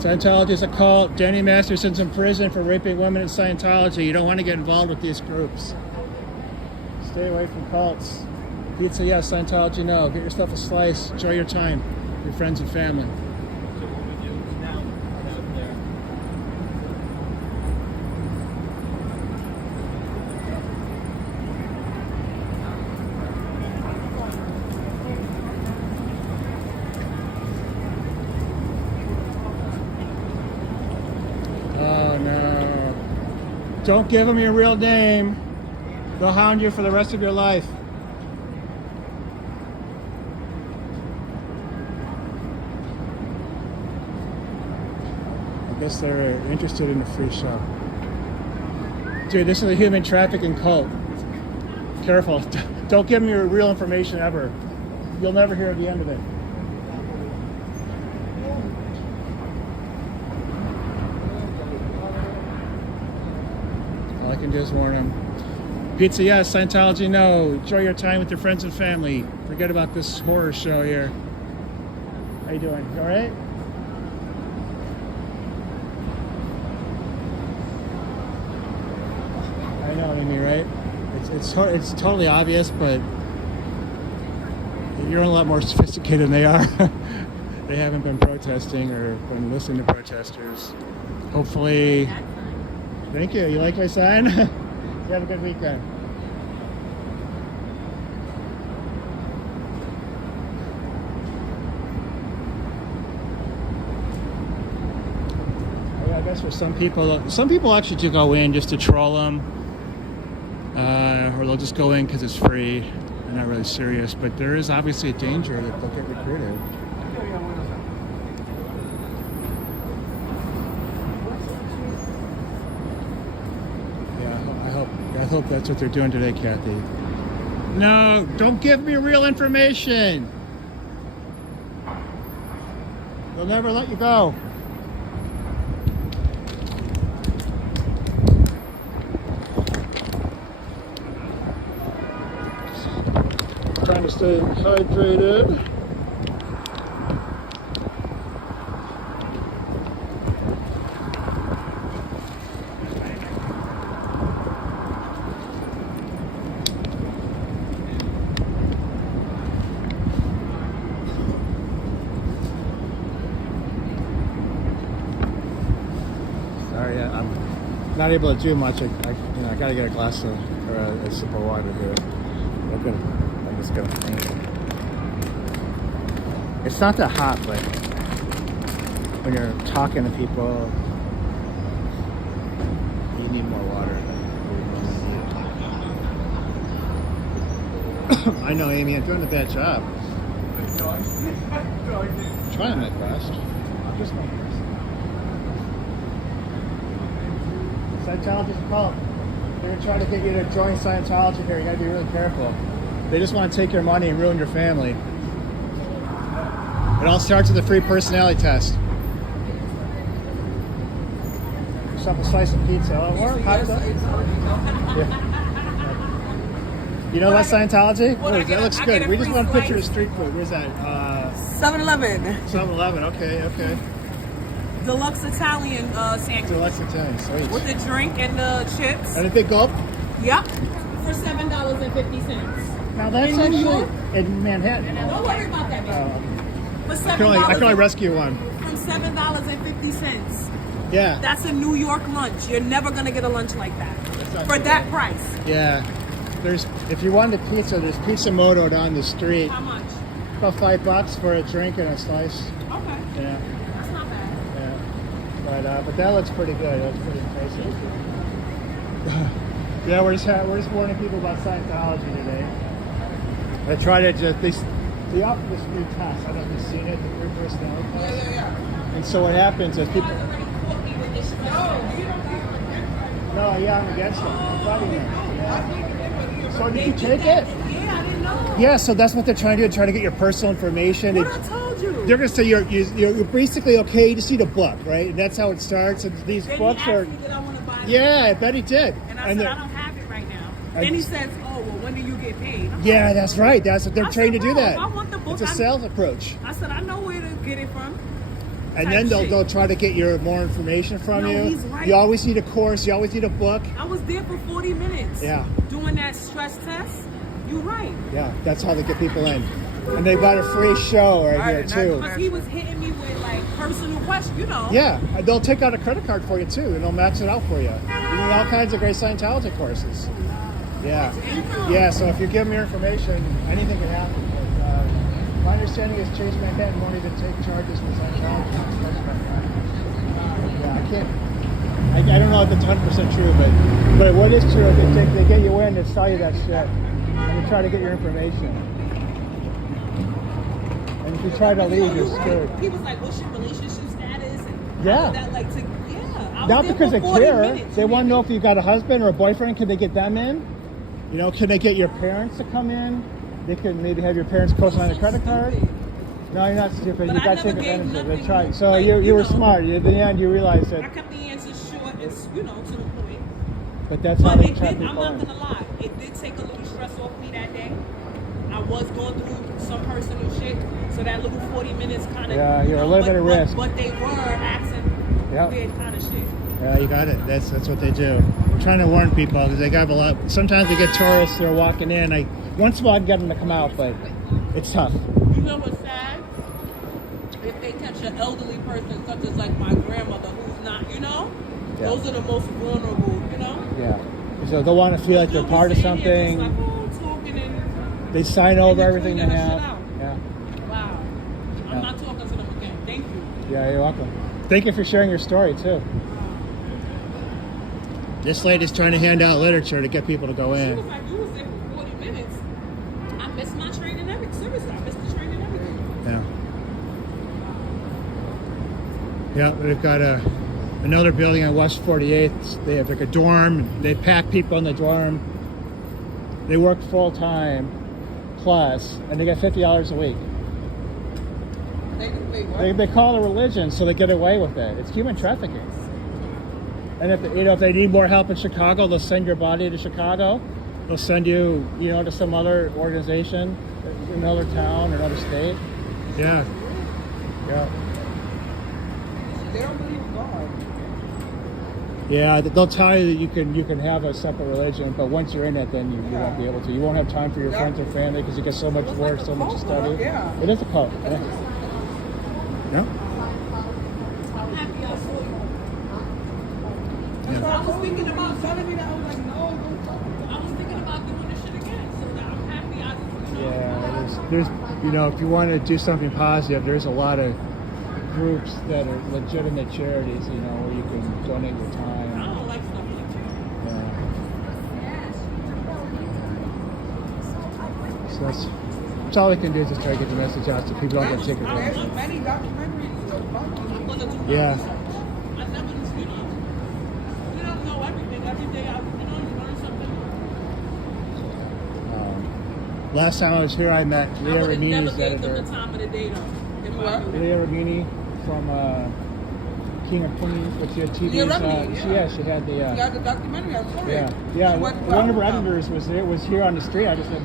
Scientology is a cult. Danny Masterson's in prison for raping women in Scientology. You don't want to get involved with these groups. Stay away from cults. Pizza, yes. Scientology, no. Get yourself a slice. Enjoy your time. Your friends and family. Don't give them your real name. They'll hound you for the rest of your life. I guess they're interested in a free show. Dude, this is a human trafficking cult. Careful. Don't give them your real information ever. You'll never hear the end of it. I can just warn them. Pizza, yes. Scientology, no. Enjoy your time with your friends and family. Forget about this horror show here. How you doing? You all right? I know, Amy, right? It's totally obvious, but you're a lot more sophisticated than they are. They haven't been protesting or been listening to protesters. Hopefully. Thank you. You like my sign? You have a good weekend. Yeah, I guess for some people actually do go in just to troll them, or they'll just go in because it's free. They're not really serious, but there is obviously a danger that they'll get recruited. I hope that's what they're doing today, Kathy. No, don't give me real information. They'll never let you go. Trying to stay hydrated. I'm not able to do much. I gotta get a glass of or a sip of water here. I'm just gonna faint. It's not that hot, but when you're talking to people, you need I know, Amy. I'm doing a bad job. Trying my best. Just my best. Scientologycult. They're gonna try to get you to join Scientology here. You gotta be really careful. They just want to take your money and ruin your family. It all starts with a free personality test. Yourself a slice of pizza. Or hot dog. Yeah. You know that Scientology? That looks good. We just want a picture of street food. Where's that? 7-Eleven. 7-Eleven. Okay. Deluxe Italian sandwich. Deluxe Italian, sweet. With the drink and the chips. And a big gulp? Yep. For $7.50. Now that's In New actually York? in Manhattan. Don't worry about that, man. For I can only rescue one. From $7.50. Yeah. That's a New York lunch. You're never gonna get a lunch like that not for too that bad. price. Yeah. If you wanted pizza, there's Pizza Moto down the street. How much? About $5 for a drink and a slice. Okay. Yeah. That's not bad. Yeah. But that looks pretty good. That's pretty enticing. Yeah, we're just warning people about Scientology today. I try to they offer this new test. I don't know if you've seen it, the free personality test. Yeah. And so what happens is people. No, I'm against it. I'm fighting it. Yeah. So did you take it? Yeah, I didn't know. Yeah, so that's what they're trying to do. Trying to get your personal information. What I told you. They're going to say you're basically okay. You just need a book, right? And that's how it starts. And these Then books he are. asked me that I want to buy Yeah, I bet he did. And I said, I don't have it right now. And- Then he says, oh, well, when do you get paid? I'm Yeah, that's right. That's what they're I trained said, to do bro, that. if I want the book, It's a sales approach. I said, I know where to get it from. And Type then shit. they'll try to get more information from No, you. he's right. You always need a course. You always need a book. I was there for 40 minutes. Yeah. Doing that stress test. You're right. Yeah, that's how they get people in. And they've got a free show right here too. Because he was hitting me with like personal questions, Yeah, they'll take out a credit card for you too, and they'll max it out for you. You know, all kinds of great Scientology courses. Yeah. Yeah, so if you give them your information, anything can happen. But, my understanding is Chase Manhattan won't even take charges for Scientology. Yeah, I can't. I don't know if it's 100% true, but what is true is they get you in, they sell you that shit, and they try to get your information. And if you try to leave, you're screwed. He was like, what's your relationship status? And Yeah. all of that, like, I was Not there because for they 40 care. minutes. They want to know if you've got a husband or a boyfriend. Can they get them in? You know, can they get your parents to come in? They can maybe have your parents co-sign a credit card. No, you're not stupid. But You I got to never take gave advantage of it. nothing, Try. So like, you you were know. smart. In the end, you realized I that. kept the answers short and, to the point. But that's how But they it trap did, I'm people not in. going to lie, it did take a little stress off me that day. I was going through some personal shit, so that little 40 minutes kind of... Yeah, you're a little bit at risk. But they were asking weird kind of shit. Yeah, you got it. That's what they do. I'm trying to warn people because they got a lot. Sometimes we get tourists that are walking in. Once in a while I can get them to come out, but it's tough. You know what's sad? If they catch an elderly person, such as like my grandmother, who's not, those are the most vulnerable, Yeah. So they'll want to feel like they're part of something. Just like, talking and They sign over everything they cleaning that have. shit out. Yeah. Wow. I'm not talking to them again. Thank you. Yeah, you're welcome. Thank you for sharing your story too. This lady's trying to hand out literature to get people to go She in. was like, you was there for 40 minutes. I missed my train and everything. Seriously, I missed the train and everything. Yeah. Yeah, we've got another building on West 48th. They have like a dorm. They pack people in the dorm. They work full time plus, and they get $50 a week. They call it a religion, so they get away with it. It's human trafficking. And if they need more help in Chicago, they'll send your body to Chicago. They'll send you, to some other organization, another town, another state. Yeah. Yeah. They don't believe in God. Yeah, they'll tell you that you can have a separate religion, but once you're in it, then you won't be able to. You won't have time for your friends or family because you get so much work, so much study. Yeah. It is a cult. Yeah. Yeah. I'm happy I saw you. That's what I was thinking about telling me that. I was like, no, don't talk. I was thinking about doing this shit again. So that I'm happy I Yeah, there's if you want to do something positive, there's a lot of groups that are legitimate charities, where you can donate your I time. don't like stuff like that. Yeah. That's all we can do is just try to get the message out so people don't get taken There's advantage many documentaries about I'm gonna do of. my Yeah. research. I never, you don't know everything. Every day, you learn something. Last time I was here, I met I Leah would have never Ramini's gave them editor. the time of the day though. Leah Ramini from King of Queens, which she had TV's. Leah Remini, yeah. She had the. You got the documentary. I saw it. Yeah. She went One of her well. editors was here on the street. I just said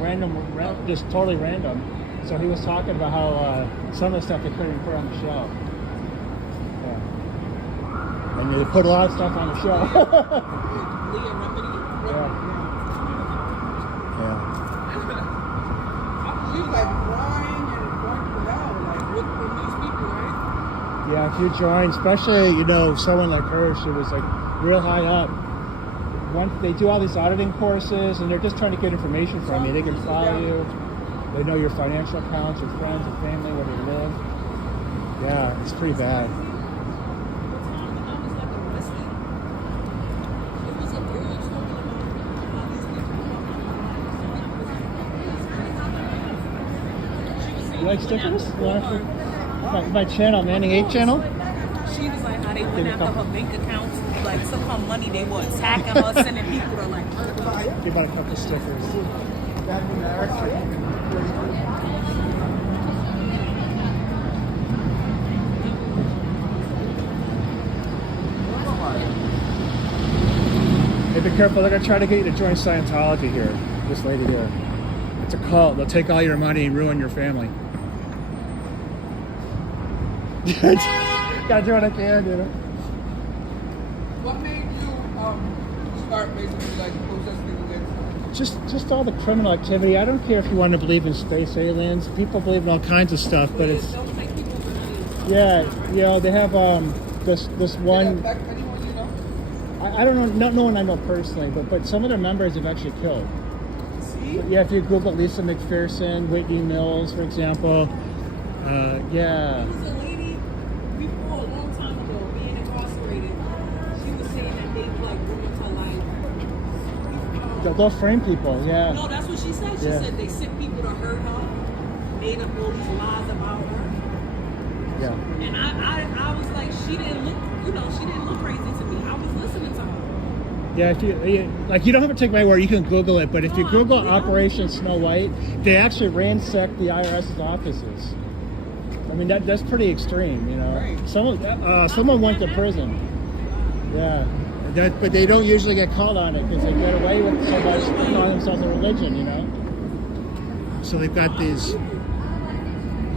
just totally random. So he was talking about how some of the stuff they couldn't put on the show. Yeah. And they put a lot of stuff on the show. Leah Remini. Yeah. She was like crying and going through hell, like with these people, right? Yeah, if you join, especially, someone like her, she was like real high up. Once they do all these auditing courses and they're just trying to get information from you. They can follow you. They know your financial accounts, your friends, your family, where they live. Yeah, it's pretty bad. You like stickers? My channel, Manning 8 channel? She was like how they went after her bank accounts, like took her money, they were attacking her, sending people to like hurt her. Give out a couple stickers. Hey, be careful, they're gonna try to get you to join Scientology here. This lady here. It's a cult. They'll take all your money and ruin your family. Gotta do what I can, What made you start basically like protesting against Just all the criminal activity. I don't care if you want to believe in space aliens. People believe in all kinds of stuff, but it's don't make people believe. they have this Did it one. affect anyone you know? I don't know, not no one I know personally, but some of their members have actually killed. See? Yeah, if you Google Lisa McPherson, Whitney Mills, for example, There was a lady before a long time ago being incarcerated. She was saying that they like ruined her life. they'll frame people. Yeah, No, that's what she said. She Yeah. said they sent people to hurt her, made up all these lies about her. yeah. And I was like, she didn't look crazy to me. I was listening to her. Yeah, if you don't have to take my word, you can Google it. But if you No, Google I'm Operation Snow White, they actually ransacked the IRS's offices. I mean, that's pretty extreme, Right. Someone went to prison. Yeah, but they don't usually get called on it because they get away with so much calling themselves a religion, So they've got these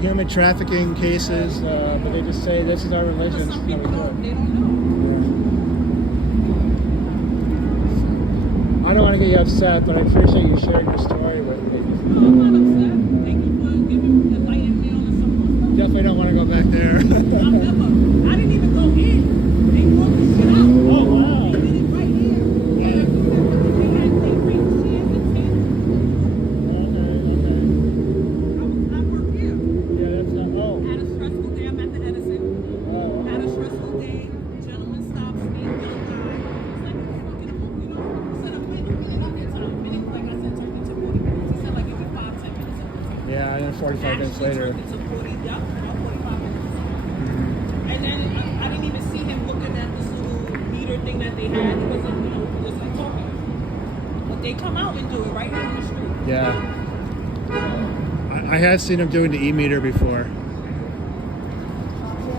human trafficking cases, but they just say this is our religion. But some this is how people we do it. they don't know. I don't want to get you upset, but I appreciate you sharing your story with me. No, I'm not upset. Thank you for enlightening me on some more stuff. Definitely don't want to go back there. I didn't even go in. They broke the shit out. Oh, wow. They did it right here. Yeah. They bring chairs and tables. Okay. I work here. Yeah, that's not. Oh. Had a stressful day. I'm at the Edison. Oh. Had a stressful day. Gentleman stops me. Young guy. It's like, okay, I said, I'm waiting up there time. Minute, like I said, turned into 40 minutes. He said, like, give me 5-10 minutes. Yeah, and then 45 minutes later. Turned into 45 minutes. And then I didn't even see him looking at this little meter thing that they had. He wasn't, just like talking. But they come out and do it right here on the street. Yeah. I had seen them doing the e-meter before.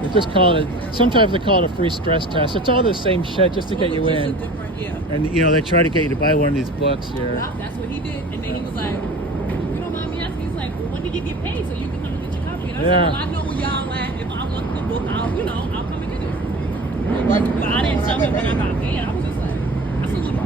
They just call it, sometimes they call it a free stress test. It's all the same shit just to get you Just a in. different, yeah. And, they try to get you to buy one of these books here. Yeah, that's what he did. And then he was like, you don't mind me asking? He's like, well, when did you get paid so you can come and get your copy? And I Yeah. said, well, I know where y'all at. If I want the book, I'll come and get it. But I didn't tell him when I got paid. I was just like, that's a little,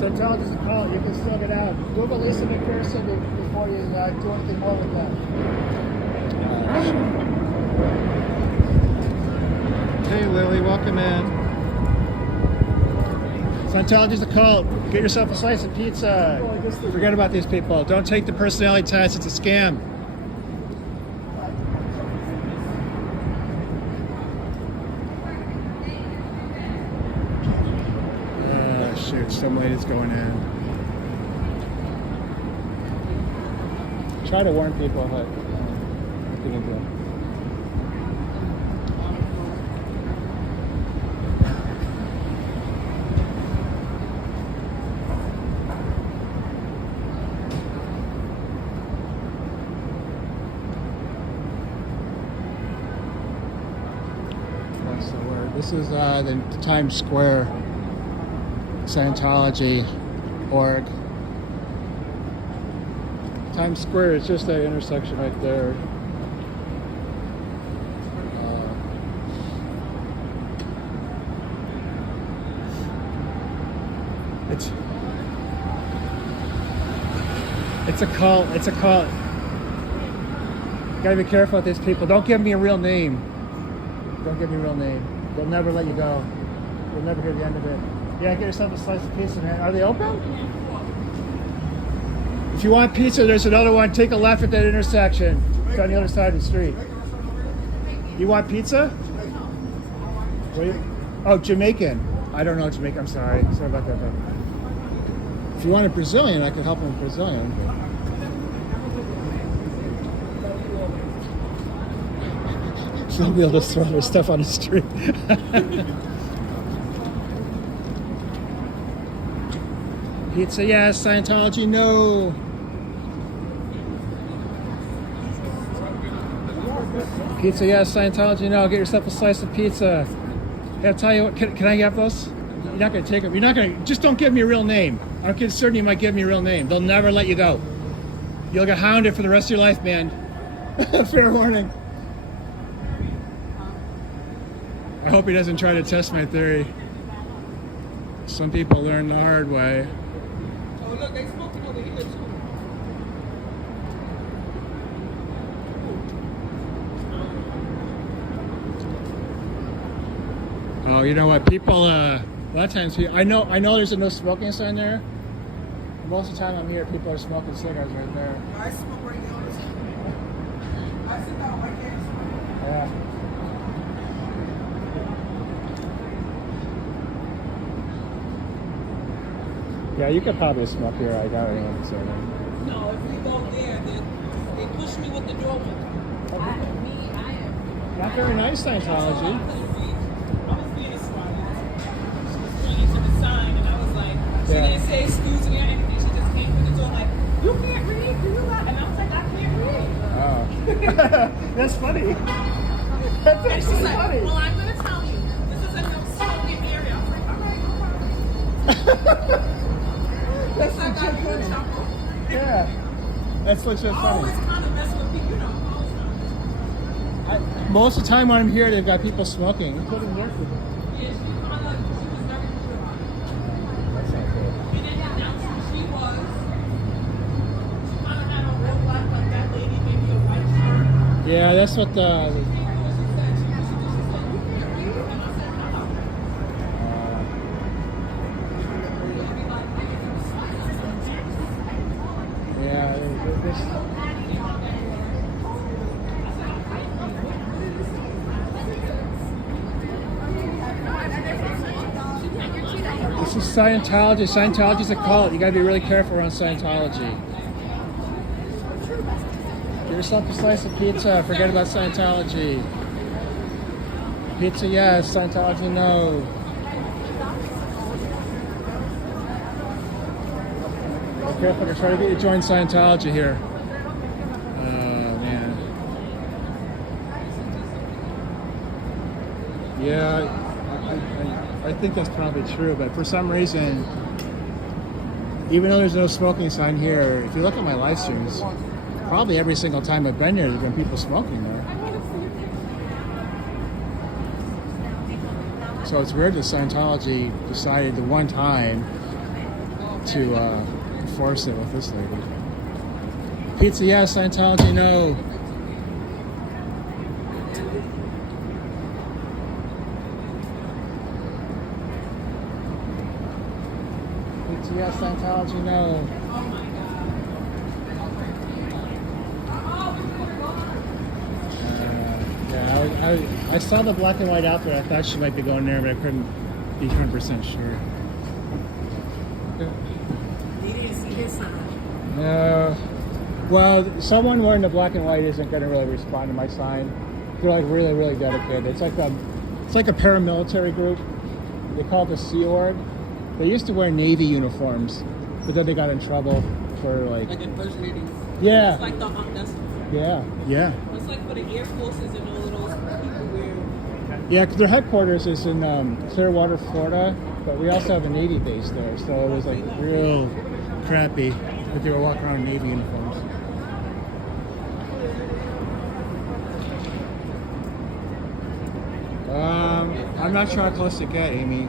Scientology is called. You can still get out. Google Lisa McPherson before you do anything more with that. Hey Lily, welcome in. Scientology's a cult. Get yourself a slice of pizza. Forget about these people. Don't take the personality test. It's a scam. Shoot, some lady's going in. Try to warn people, but what can you do? That's the word. This is the Times Square Scientology org. Times Square is just that intersection right there. It's a cult. It's a cult. You gotta be careful with these people. Don't give me a real name. Don't give me a real name. They'll never let you go. You'll never hear the end of it. Yeah, get yourself a slice of pizza, man. Are they open? If you want pizza, there's another one. Take a left at that intersection. It's on the other side of the street. You want pizza? Oh, Jamaican. I don't know Jamaican. I'm sorry. Sorry about that. Bro. If you want a Brazilian, I could help him with Brazilian. They'll be able to throw their stuff on the street. Pizza, yes. Scientology, no. Pizza, yes. Scientology, no. Get yourself a slice of pizza. Hey, I'll tell you what. Can I have those? You're not going to take them. You're not going to. Just don't give me a real name. I'm concerned you might give me a real name. They'll never let you go. You'll get hounded for the rest of your life, man. Fair warning. I hope he doesn't try to test my theory. Some people learn the hard way. Oh, look, they smoking over here, too. Oh, you know what? People, a lot of times, I know there's a no smoking sign there. Most of the time I'm here, people are smoking cigars right there. I smoke right here all the time. I sit down, I can't smoke. Yeah. Yeah, you could probably smoke here. I got anyone to say that. No, if we go there, they push me with the door open. Not very nice, Scientology. I was being smart. She was pointing to the sign, and I was like, she didn't say excuse me or anything. She just came through the door like, you can't read, do you not? And I was like, I can't read. Oh. That's funny. That's And actually she's like, funny. well, I'm going to tell you, this is a no smoking area. I was like, all right, no problem. That's I got you a chuckle. Yeah. That's legit I always funny. kind of mess with people, you know. Most of the time when I'm here, they've got people smoking, including your people. Yeah, she was very good about it. That's not good. We didn't announce who she was. She kind of had a real black, like that lady, maybe a white shirt. Yeah, that's what the. She said, you can't read. And I said, no. Yeah, this. This is Scientology. Scientology's a cult. You gotta be really careful around Scientology. Get yourself a slice of pizza. Forget about Scientology. Pizza, yes. Scientology, no. Be careful. They're trying to get you to join Scientology here. Oh, man. Yeah, I think that's probably true, but for some reason, even though there's no smoking sign here, if you look at my live streams, probably every single time I've been here, there's been people smoking there. So it's weird that Scientology decided the one time to enforce it with this lady. Pizza, yes. Scientology, no. PCS Scientology No. I saw the black and white out there. I thought she might be going there, but I couldn't be 100% sure. He didn't see his sign. No. Well, someone wearing the black and white isn't going to really respond to my sign. They're like really, really dedicated. It's like a paramilitary group. They call it the Sea Org. They used to wear Navy uniforms, but then they got in trouble for like impersonating. Yeah. It's like that's Yeah. it's like for the Air Forces and all of those people wear. Yeah, because their headquarters is in Clearwater, Florida, but we also have a Navy base there, so it was like real crappy if you were walking around in Navy uniforms. I'm not sure how close to get, Amy.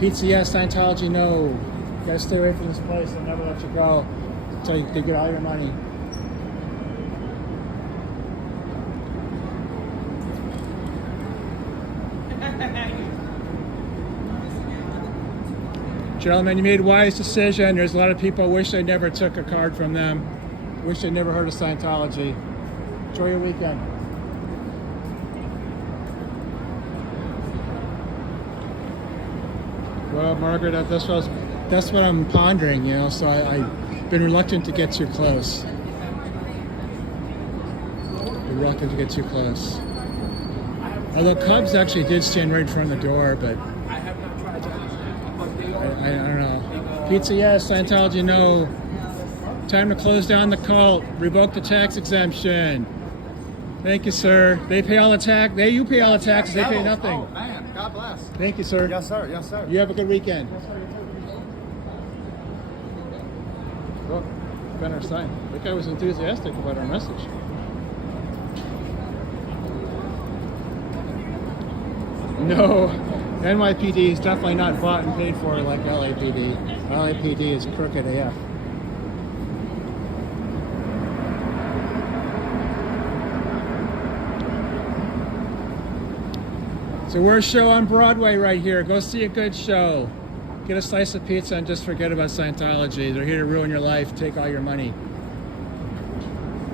PCS Scientology No. You gotta stay away from this place. They'll never let you go until you get all your money. Gentlemen, you made a wise decision. There's a lot of people wish they never took a card from them. Wish they never heard of Scientology. Enjoy your weekend. Well, Margaret, that's what I'm pondering, you know, so I've been reluctant to get too close. Reluctant to get too close. Although Cubs actually did stand right in front of the door, but I don't know. Pizza, yes. Scientology, no. Time to close down the cult. Revoke the tax exemption. Thank you, sir. They pay all the tax. You pay all the taxes. They pay nothing. Oh, man. God bless. Thank you, sir. Yes, sir. Yes, sir. You have a good weekend. Well, been our sign. That guy was enthusiastic about our message. No, NYPD is definitely not bought and paid for like LAPD. LAPD is crooked AF. It's the worst show on Broadway right here. Go see a good show. Get a slice of pizza and just forget about Scientology. They're here to ruin your life, take all your money.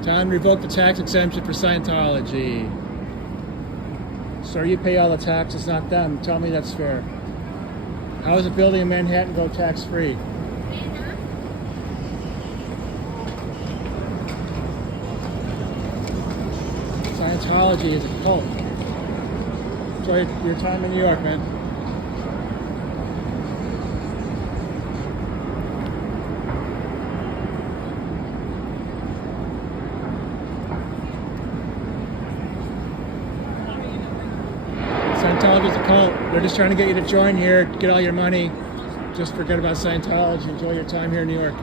Time to revoke the tax exemption for Scientology. Sir, you pay all the taxes, not them. Tell me that's fair. How is a building in Manhattan go tax-free? Scientology is a cult. Enjoy your time in New York, man. Scientology's a cult. They're just trying to get you to join here, get all your money. Just forget about Scientology. Enjoy your time here in New York.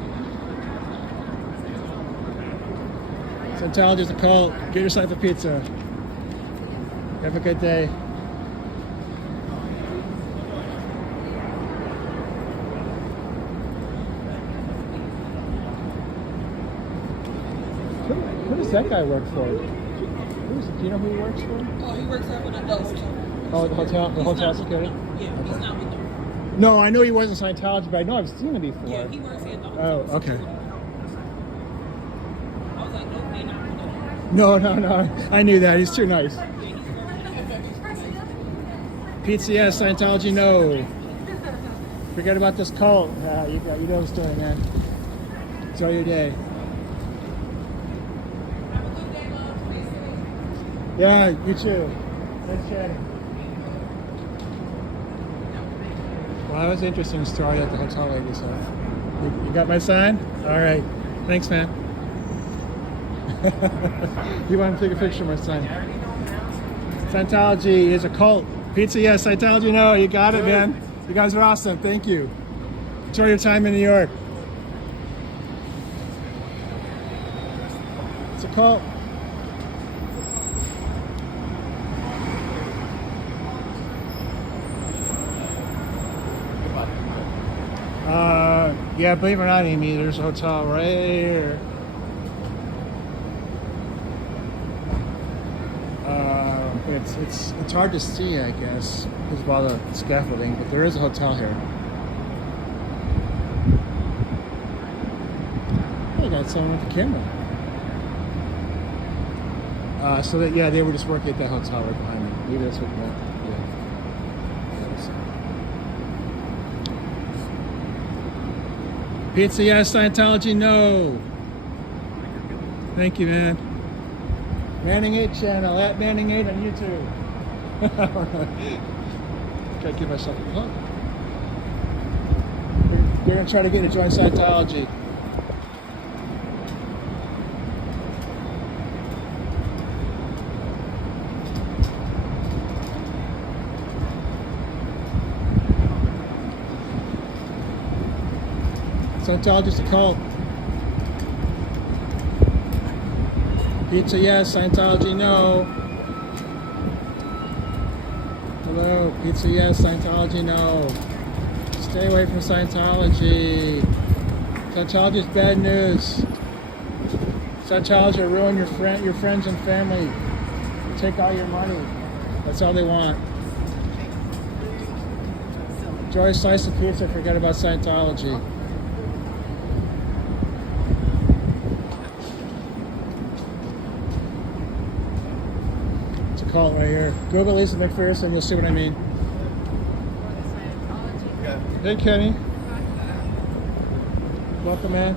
Scientology's a cult. Get yourself a pizza. Have a good day. Who does that guy work for? Do you know who he works for? Oh, he works up in a desk. Oh, the hotel security? Yeah, he's not with them. No, I know he wasn't Scientology, but I know I've seen him before. Yeah, he works here at the Oh, hotel. okay. I was like, no, they're not with them. No. I knew that. He's too nice. Yeah, he's PCS, Scientology, no. Forget about this cult. You know what's doing, man. Enjoy your day. Yeah, you too. Nice chatting. Well, that was an interesting story that the hotel lady said. You got my sign? All right. Thanks, man. You want to take a picture of my sign? Scientology is a cult. Pizza, yes. Scientology, no. You got it, man. You guys are awesome. Thank you. Enjoy your time in New York. It's a cult. Yeah, believe it or not, Amy, there's a hotel right here. It's hard to see, I guess, because of all the scaffolding, but there is a hotel here. had someone with the camera. So that, yeah, they were just working at that hotel right behind me. Maybe that's what meant. Yeah. Pizza yes, Scientology no. Thank you, man. Manning 8 channel, at Manning 8 on YouTube. Try to give myself a plug. We're going to try to get to join Scientology. Scientology's a cult. Pizza yes, Scientology no. Hello, pizza yes, Scientology no. Stay away from Scientology. Scientology is bad news. Scientology will ruin your friends and family. Take all your money. That's all they want. Enjoy a slice of pizza, forget about Scientology. Call it right here. Google Lisa McPherson, you'll see what I mean. Hey, Kenny. Welcome, man.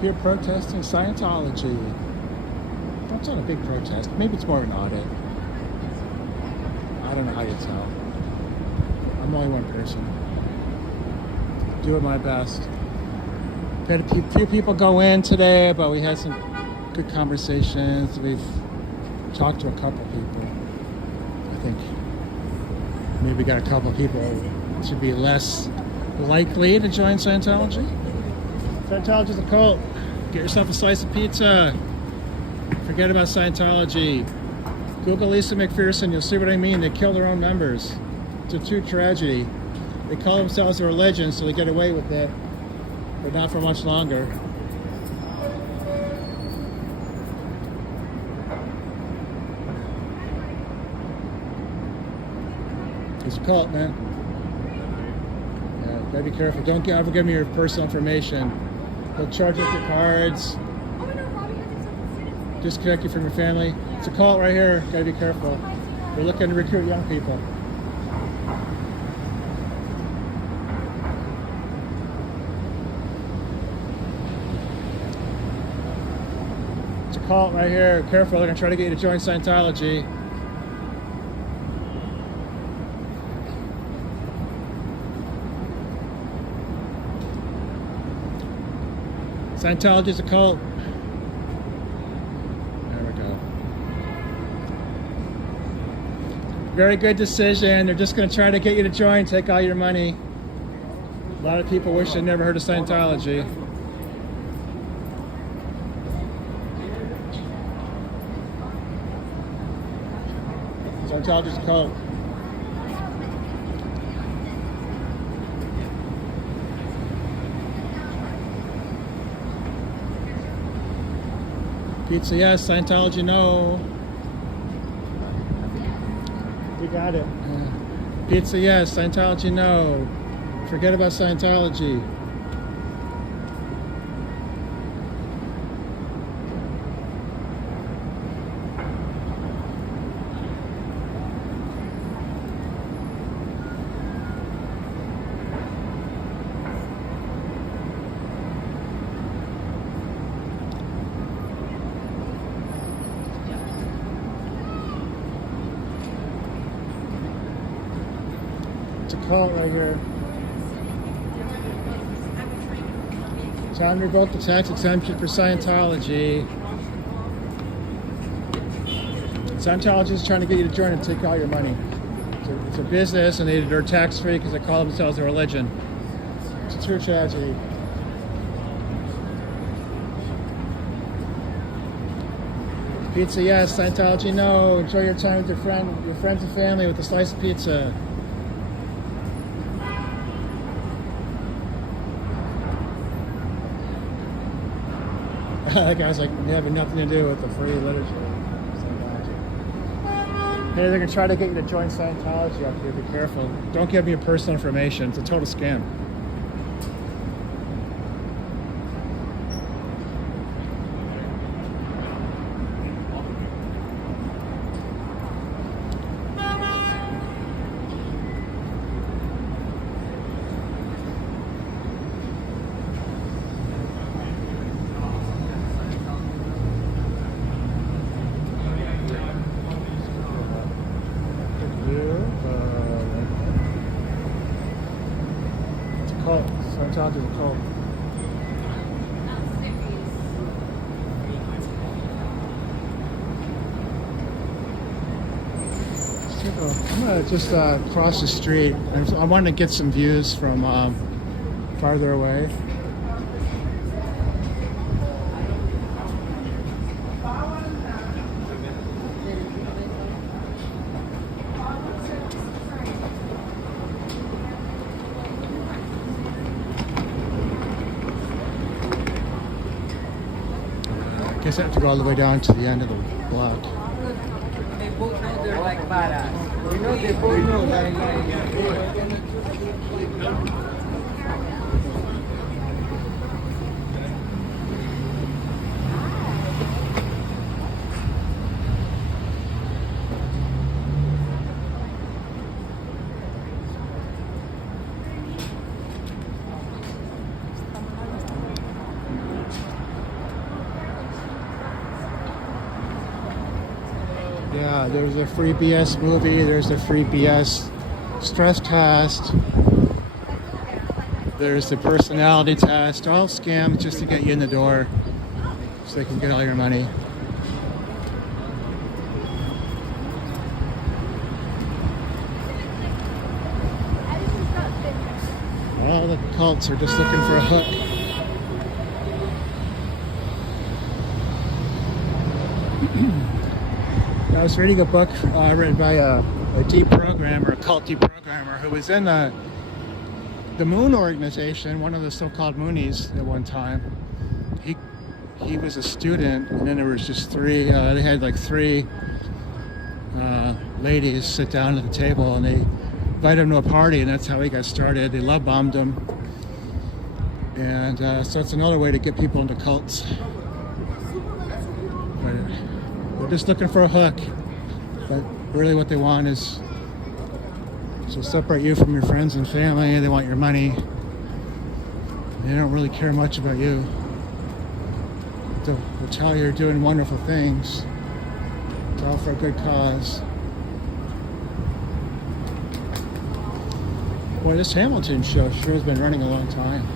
Here protesting Scientology. That's not a big protest. Maybe it's more of an audit. I don't know how you tell. I'm only one person. Doing my best. We had a few people go in today, but we had some good conversations. We've talked to a couple people. I think maybe we got a couple people to be less likely to join Scientology. Scientology's a cult. Get yourself a slice of pizza. Forget about Scientology. Google Lisa McPherson, you'll see what I mean. They kill their own members. It's a true tragedy. They call themselves a religion, so they get away with it, but not for much longer. It's a cult, man. Yeah, gotta be careful. Don't ever give me your personal information. They'll charge you with your cards. Disconnect you from your family. It's a cult right here. Gotta be careful. They're looking to recruit young people. It's a cult right here. Careful, they're gonna try to get you to join Scientology. Scientology is a cult. There we go. Very good decision. They're just going to try to get you to join, take all your money. A lot of people wish they'd never heard of Scientology. Scientology is a cult. Pizza yes, Scientology no. We got it. Pizza yes, Scientology no. Forget about Scientology. It's a cult right here. Time to revoke the tax exemption for Scientology. Scientology is trying to get you to join and take all your money. It's a business, and they're tax-free because they call themselves a religion. It's a true tragedy. Pizza yes, Scientology no. Enjoy your time with your friends and family with a slice of pizza. That guy's like having nothing to do with the free literature. Hey, they're gonna try to get you to join Scientology up here. Be careful. Don't give me your personal information. It's a total scam. Scientology is a cult. I'm gonna just cross the street. I want to get some views from farther away. I guess I have to go all the way down to the end of the block. They both know they're like badass. You know, they both know that Yeah, there's a free BS movie, there's a free BS stress test, there's the personality test, all scams just to get you in the door so they can get all your money. All the cults are just looking for a hook. I was reading a book written by a deprogrammer, a cult deprogrammer, who was in the Moon organization, one of the so-called Moonies at one time. He was a student, and then there was just three. They had like three ladies sit down at the table, and they invited him to a party, and that's how he got started. They love bombed him, and so it's another way to get people into cults. But they're just looking for a hook, but really what they want is to separate you from your friends and family. They want your money. They don't really care much about you. They'll tell you you're doing wonderful things. It's all for a good cause. Boy, this Hamilton show sure has been running a long time.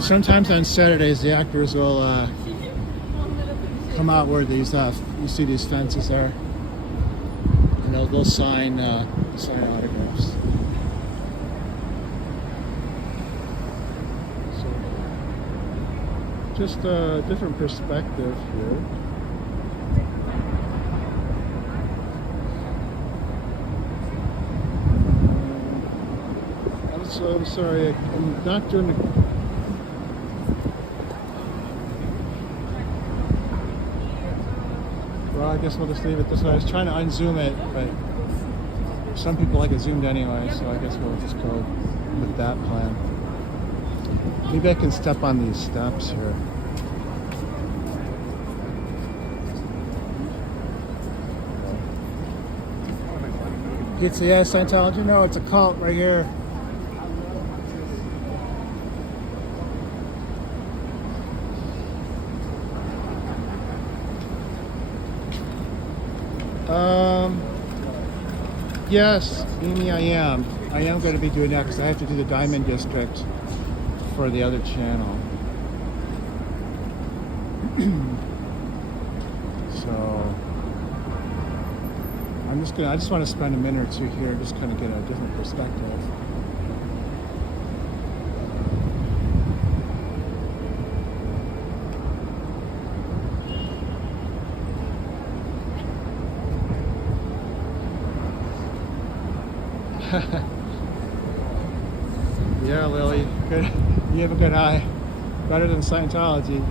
Sometimes on Saturdays, the actors will come out where these you see these fences there, and they'll sign autographs. So, just a different perspective here. I'm sorry, I'm not doing the. Well, I guess we'll just leave it this way. I was trying to unzoom it, but some people like it zoomed anyway, so I guess we'll just go with that plan. Maybe I can step on these steps here. It's Scientology No, it's a cult right here. Yes, Mimi, I am. I am going to be doing that because I have to do the Diamond District for the other channel. So I just want to spend a minute or two here, just kind of get a different perspective. Yeah, Lily, good. You have a good eye. Better than Scientology.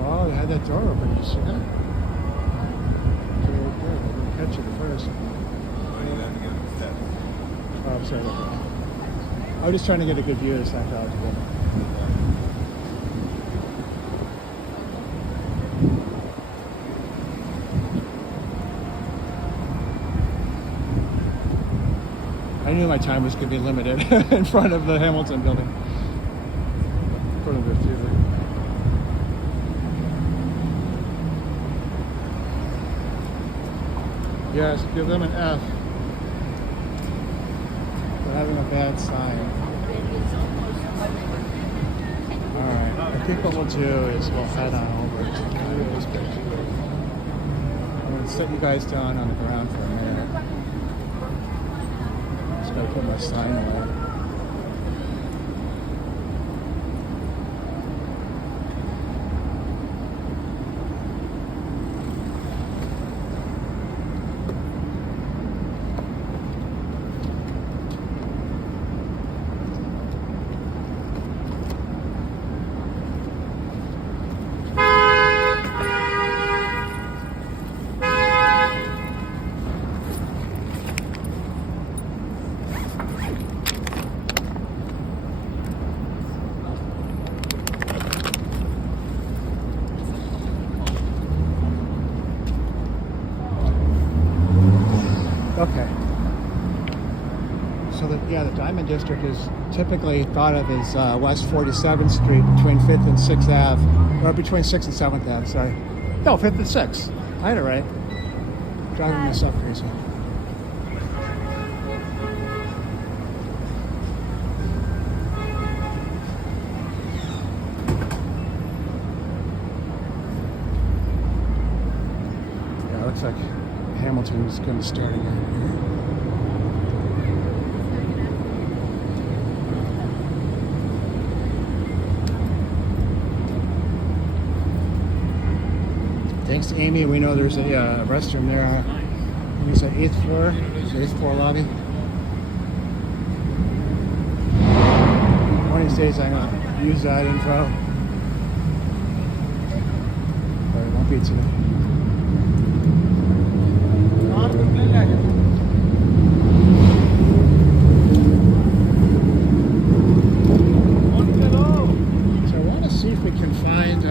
Oh, they had that door open. You see that? Very good. I didn't catch it at first. Oh, I'm sorry about that. I was just trying to get a good view of Scientology. I knew my time was going to be limited in front of the Hamilton building, in front of the theater. Yes, give them an F for having a bad sign. Alright, I think what we'll do is we'll head on over to this picture. I'm going to set you guys down on the ground for a minute. Just gotta put my sign away. Okay. So the Diamond District is typically thought of as West 47th Street between 5th and 6th Ave, or between 6th and 7th Ave, sorry. No, 5th and 6th. I had it right. Driving myself crazy. Yeah, it looks like Hamilton is going to start again. Thanks to Amy, we know there's a restroom there. It's the 8th floor. It's the 8th floor lobby. One of these days I'm going to use that info. But it won't be today. So I want to see if we can find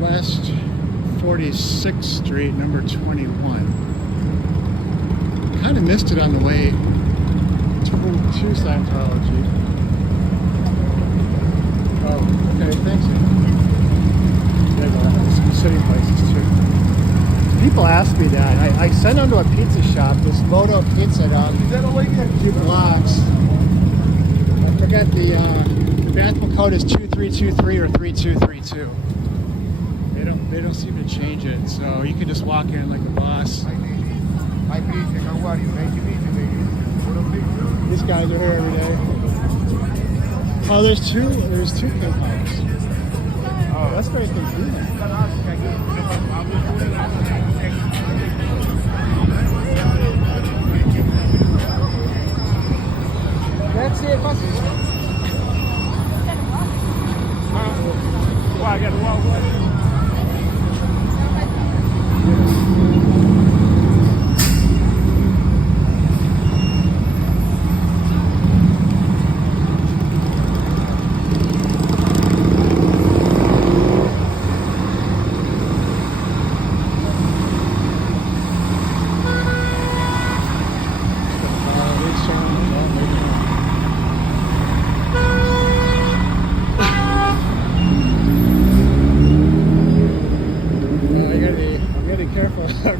West 46th Street, number 21. Kind of missed it on the way to Scientology. Oh, okay, thanks. There you go. Some sitting places too. People ask me that. I sent them to a pizza shop, this Moto Pizza down a few blocks. I forget the bathroom code is 2323 or 3232. They don't seem to change it, so you can just walk in like the boss. These guys are here every day. Oh, there's two pink homes. Oh, that's very confusing. That's it, I got to walk away.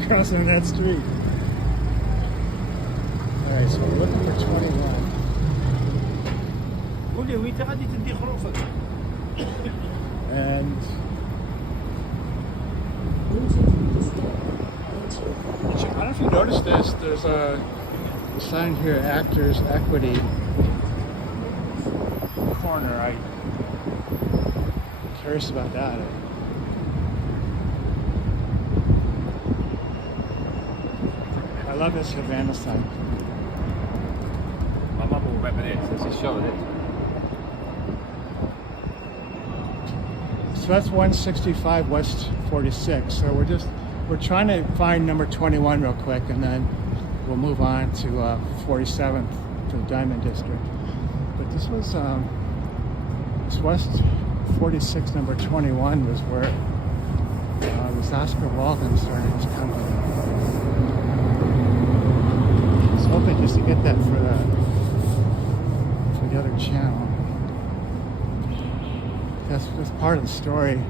Crossing that street. Alright, so we're looking for 21. And I don't know if you noticed this, there's a sign here, Actors Equity Corner. I'm curious about that. I love this Havana sign. My mum will remember this. This is showing it. So that's 165 West 46. So we're trying to find number 21 real quick, and then we'll move on to 47th to the Diamond District. But this was this West 46, number 21 was where this Oscar Walden started his company. I was hoping just to get that for the other channel. That's part of the story.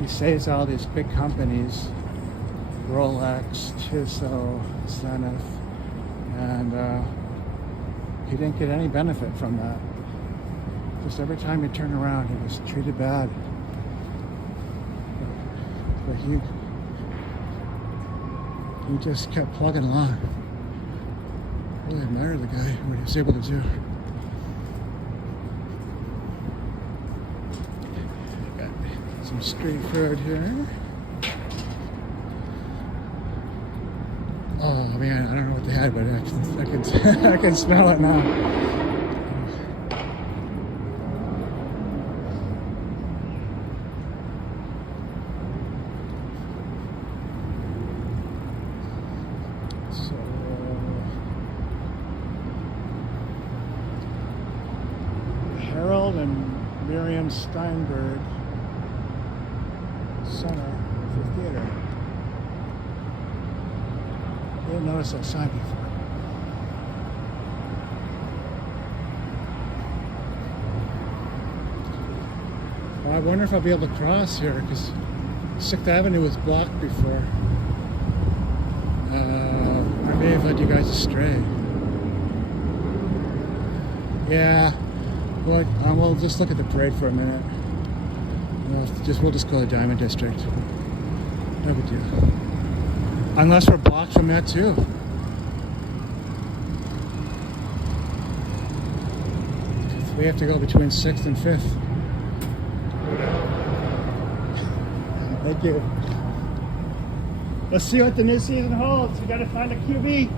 he saves all these big companies, Rolex, Tissot, Zenith, and he didn't get any benefit from that. Just every time he turned around, he was treated bad. But he just kept plugging along. Really admire the guy, what he was able to do. Got some street food here. Oh man, I don't know what they had, but I can smell it now. So, Harold and Miriam Steinberg Center for Theater. Didn't notice that sign before. Well, I wonder if I'll be able to cross here because 6th Avenue was blocked before. I may have led you guys astray. Yeah, but we'll just look at the parade for a minute. We'll just go to the Diamond District. No big deal. Unless we're blocked from that too. We have to go between 6th and 5th. Thank you. Let's see what the new season holds. We gotta find a QB.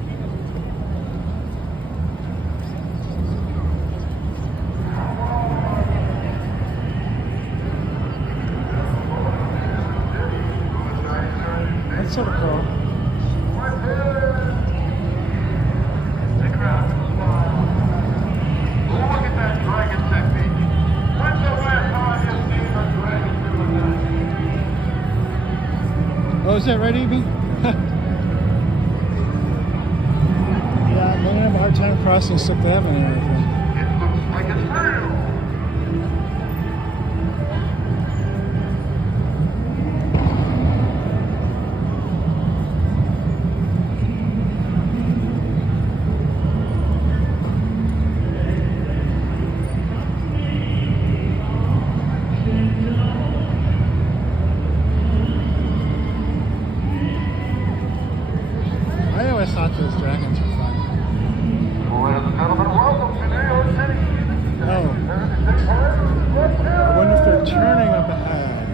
That's sort of cool. Oh, is that right, Evie? Yeah, I'm having a hard time crossing 6th Avenue, I think. It looks like it's real. I always thought those dragons were fun. Ladies and gentlemen, welcome to New York City. Oh, I wonder if they're turning up ahead.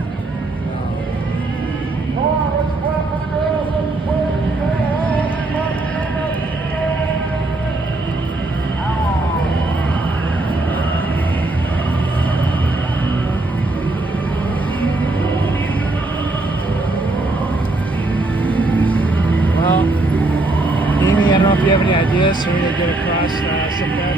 Come on, let's clap for the girls. Let's play the Well, Amy, I don't know if you have any ideas so we can get across some bed.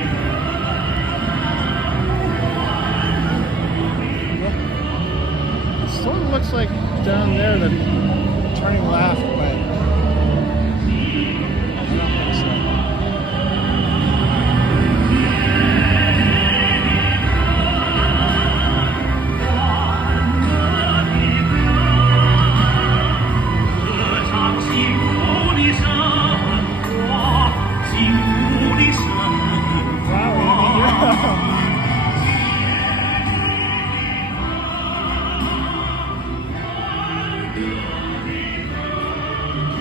It sort of looks like down there they're turning left, but I don't think so.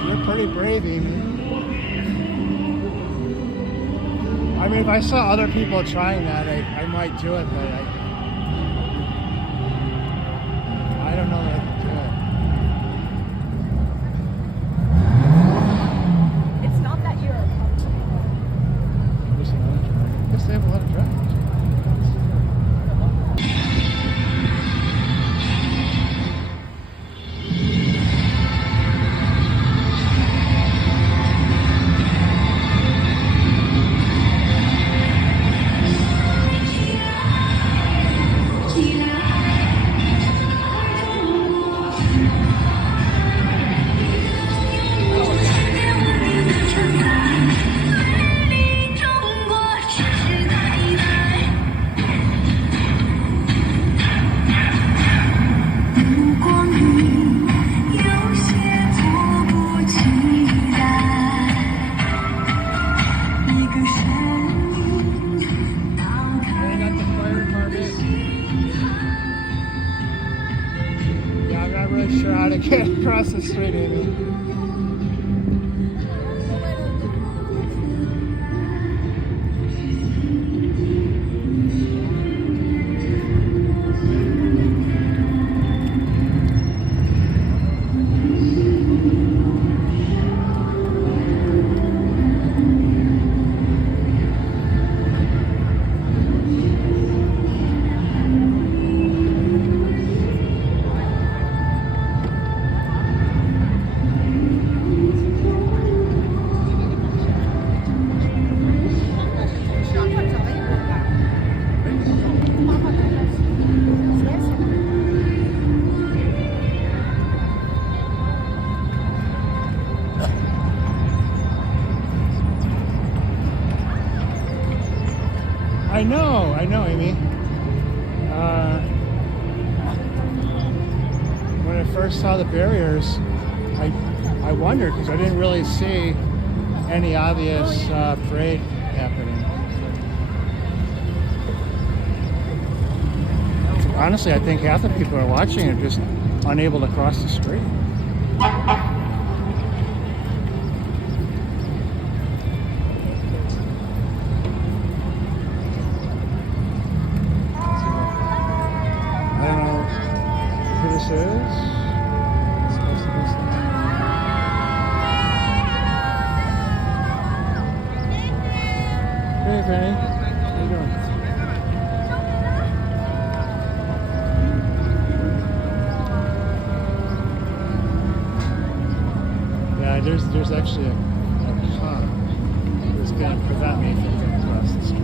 You're pretty brave, Amy. I mean, if I saw other people trying that, I might do it, but I don't know that I could do it. It's not that you're uncomfortable. There's another dragon. I guess they have a lot of dragons. across the street, Amy. I know, Amy. When I first saw the barriers, I wondered because I didn't really see any obvious parade happening. Honestly, I think half the people are watching are just unable to cross the street. This is supposed to be something. Hey, Penny. How you doing? Yeah, there's actually a car that's going to prevent me from getting across the street.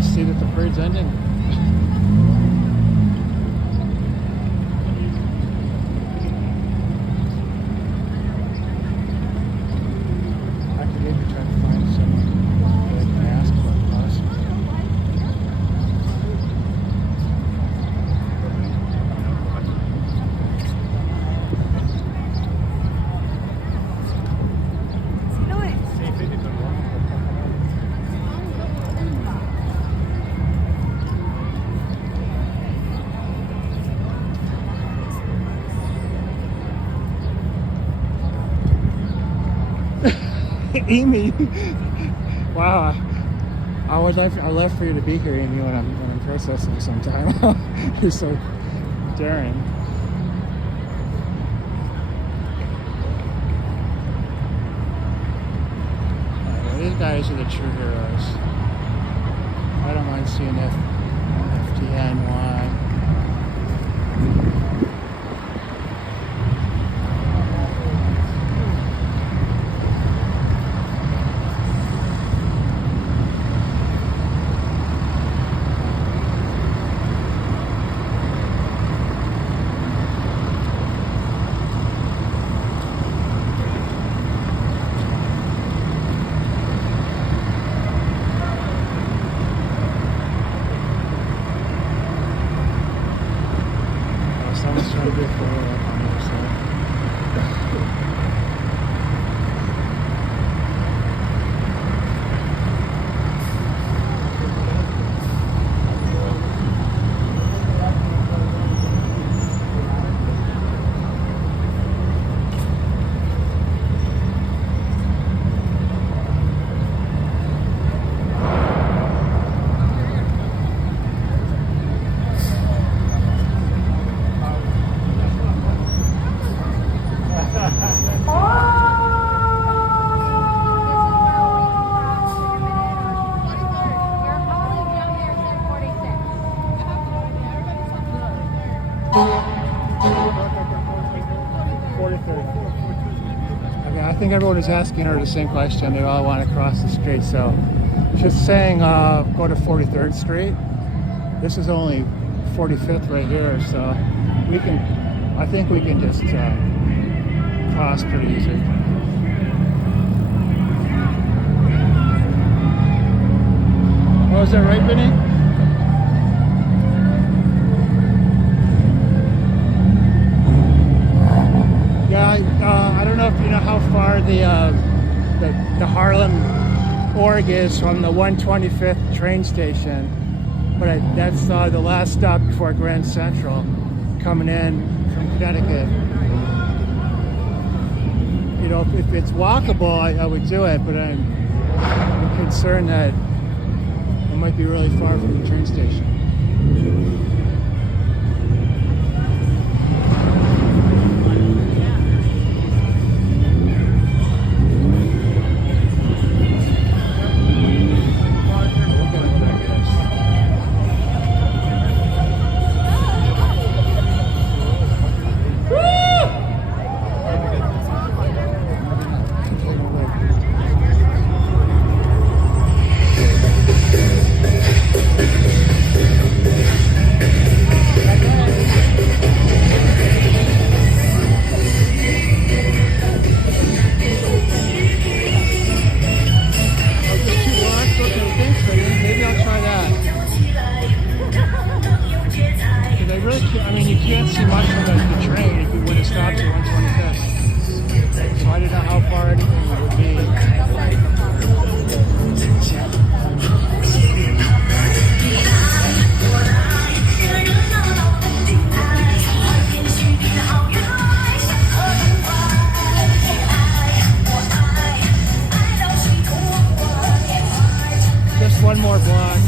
See that the parade's ending. I could maybe try to find someone that I can ask about possibly. Amy, wow! I would love for you to be here, Amy, when I'm processing sometime. You're so daring. Well, these guys are the true heroes. I don't mind seeing FDNY. Someone's trying to get forward up on the other side. I think everyone is asking her the same question. They all want to cross the street. So she's saying go to 43rd Street. This is only 45th right here. So I think we can just cross pretty easy. Oh, is that right, Vinny? Yeah, I don't know if you know how far the Harlem org is from the 125th train station, but that's the last stop before Grand Central, coming in from Connecticut. You know, if it's walkable, I would do it, but I'm concerned that it might be really far from the train station. I mean, you can't see much from the train when it stops at 125. So I didn't know how far anything would be. Just one more block.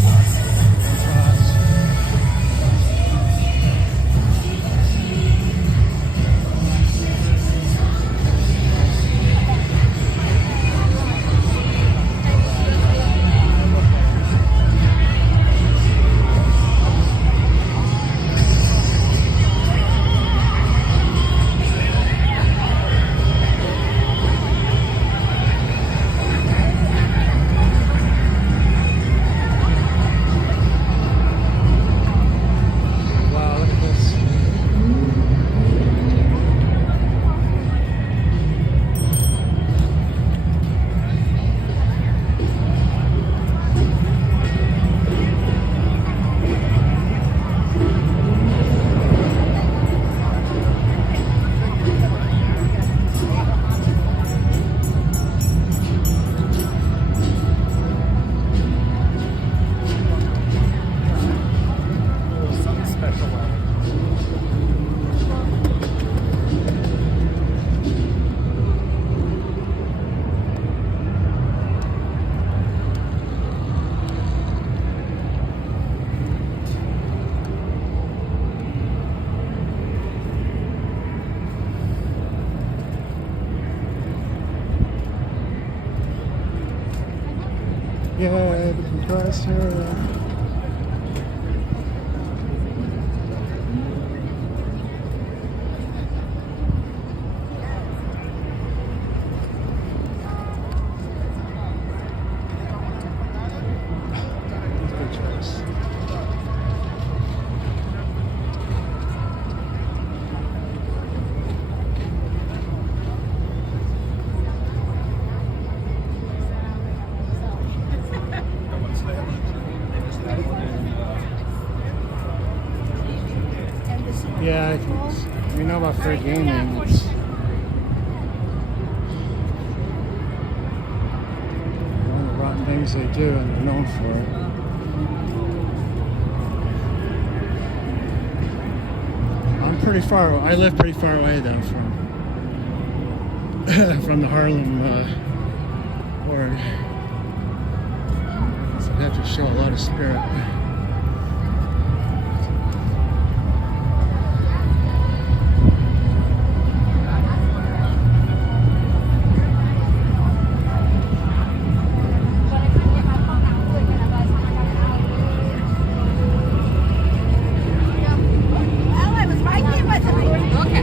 Yeah, the compressor. Good choice. Yeah, we know about fair gaming. It's one of the rotten things they do, and they're known for it. I'm pretty far. I live pretty far away though from the Harlem org, so I have to show a lot of spirit. Okay.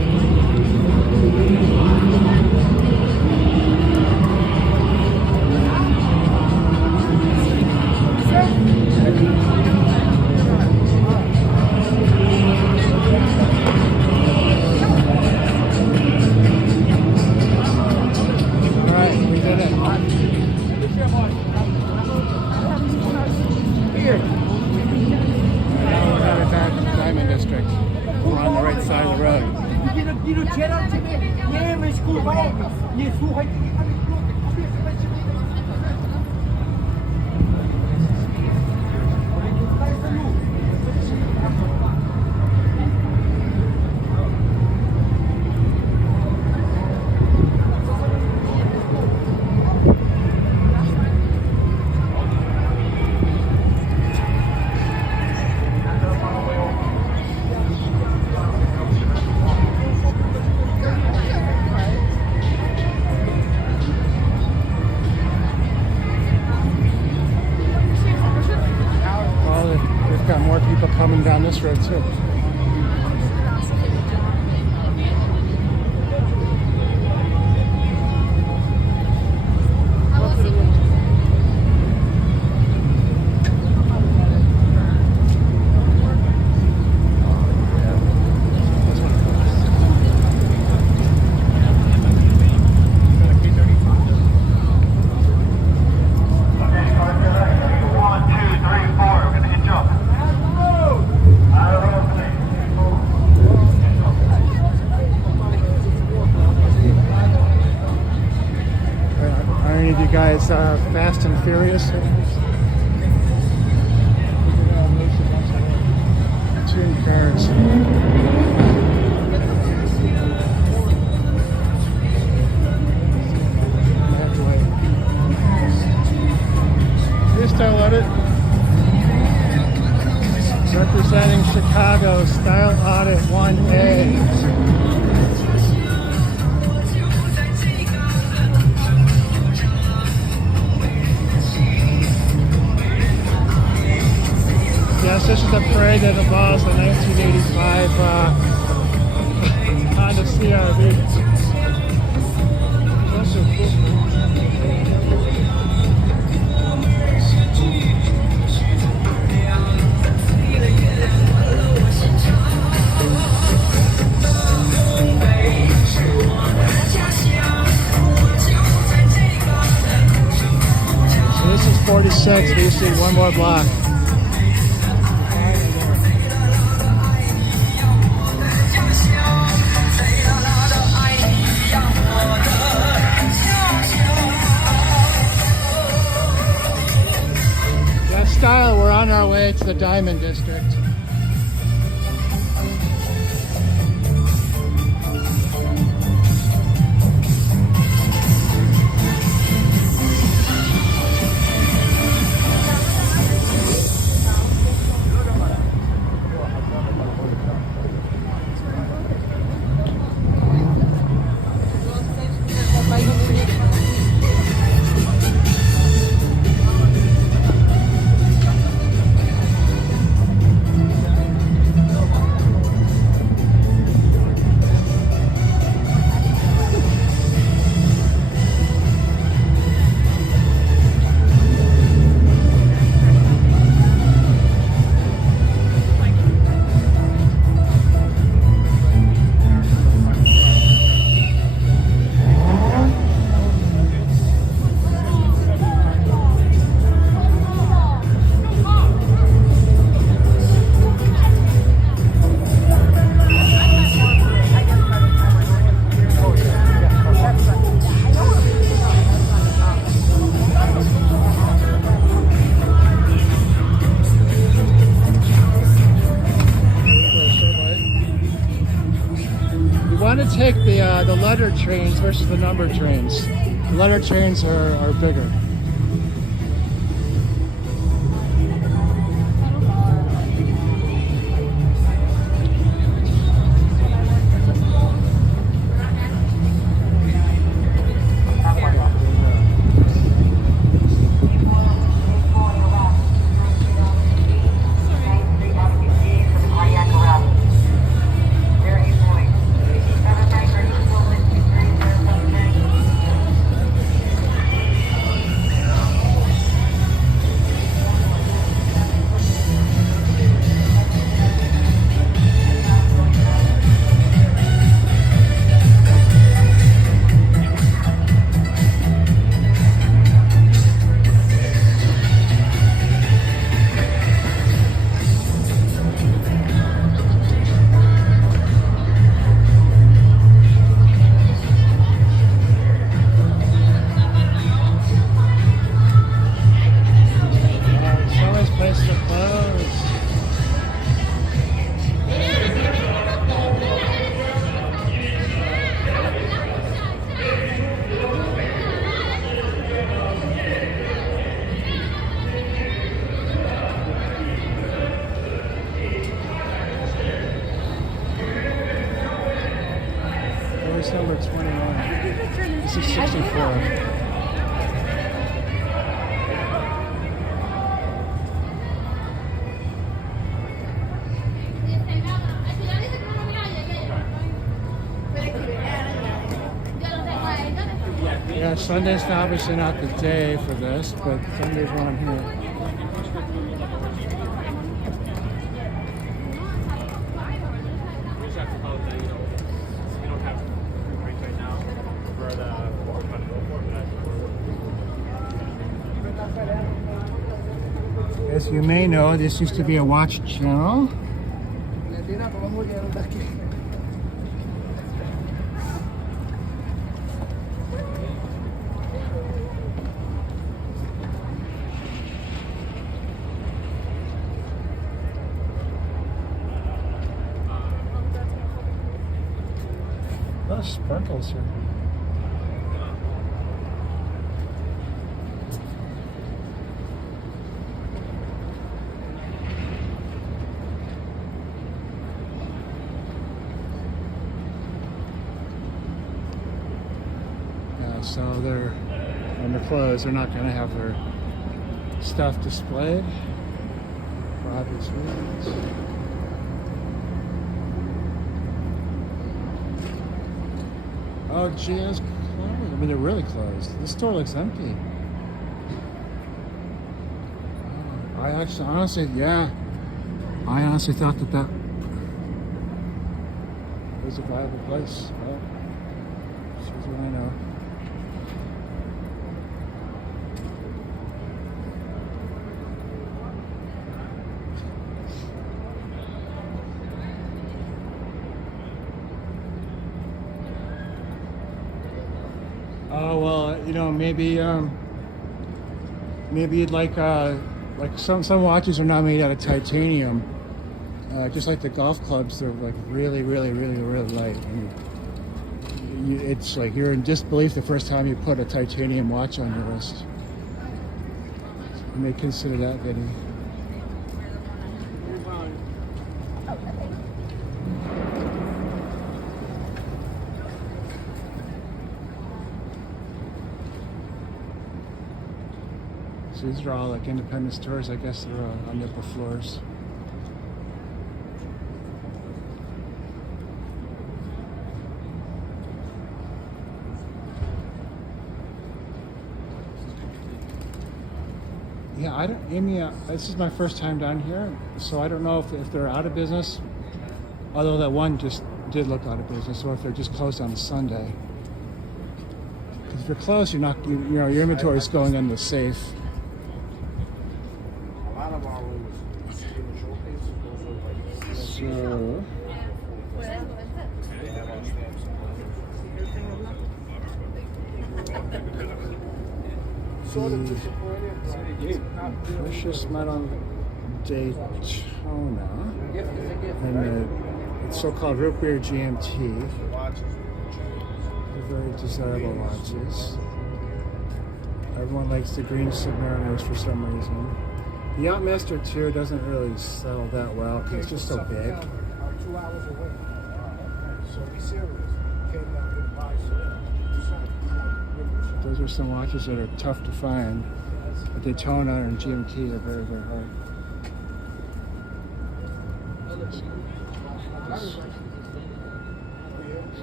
Now we're headed back to the Diamond District. We're on the right side of the road. We've got more people coming down this road too. Are any of you guys Fast and Furious? Two cars. Here's Style Audit. Representing Chicago, Style Audit 1A. Yes, this is the parade that involves the 1985 Honda CR-V. So this is 46, we just need one more block. Style, we're on our way to the Diamond District. Take the letter trains versus the number trains. The letter trains are bigger. That's number 21. This is 64. Yeah, Sunday's obviously not the day for this, but Sunday's when I'm here. As you may know, this used to be a watch channel. Oh, sparkles here. Yeah, so when they're closed, they're not going to have their stuff displayed for obvious reasons. Oh, gee, it's closed. I mean, they're really closed. This store looks empty. I honestly thought that was a viable place. Well, here's what I know. Oh well, maybe you'd like some watches are now made out of titanium, just like the golf clubs. They're like really, really, really, really light. And it's like you're in disbelief the first time you put a titanium watch on your wrist. You may consider that video. So these are all like independent stores. I guess they're on the upper floors. Yeah, this is my first time down here, so I don't know if they're out of business, although that one just did look out of business, or if they're just closed on a Sunday. Because if you're closed, you're not, your inventory is going in the safe. So, precious metal Daytona, and the so-called root beer GMT. They're very desirable watches. Everyone likes the green Submariners for some reason. The Yachtmaster 2 doesn't really sell that well because it's just so big. 2 hours away. So be serious. Those are some watches that are tough to find. But Daytona and GMT are very, very hard.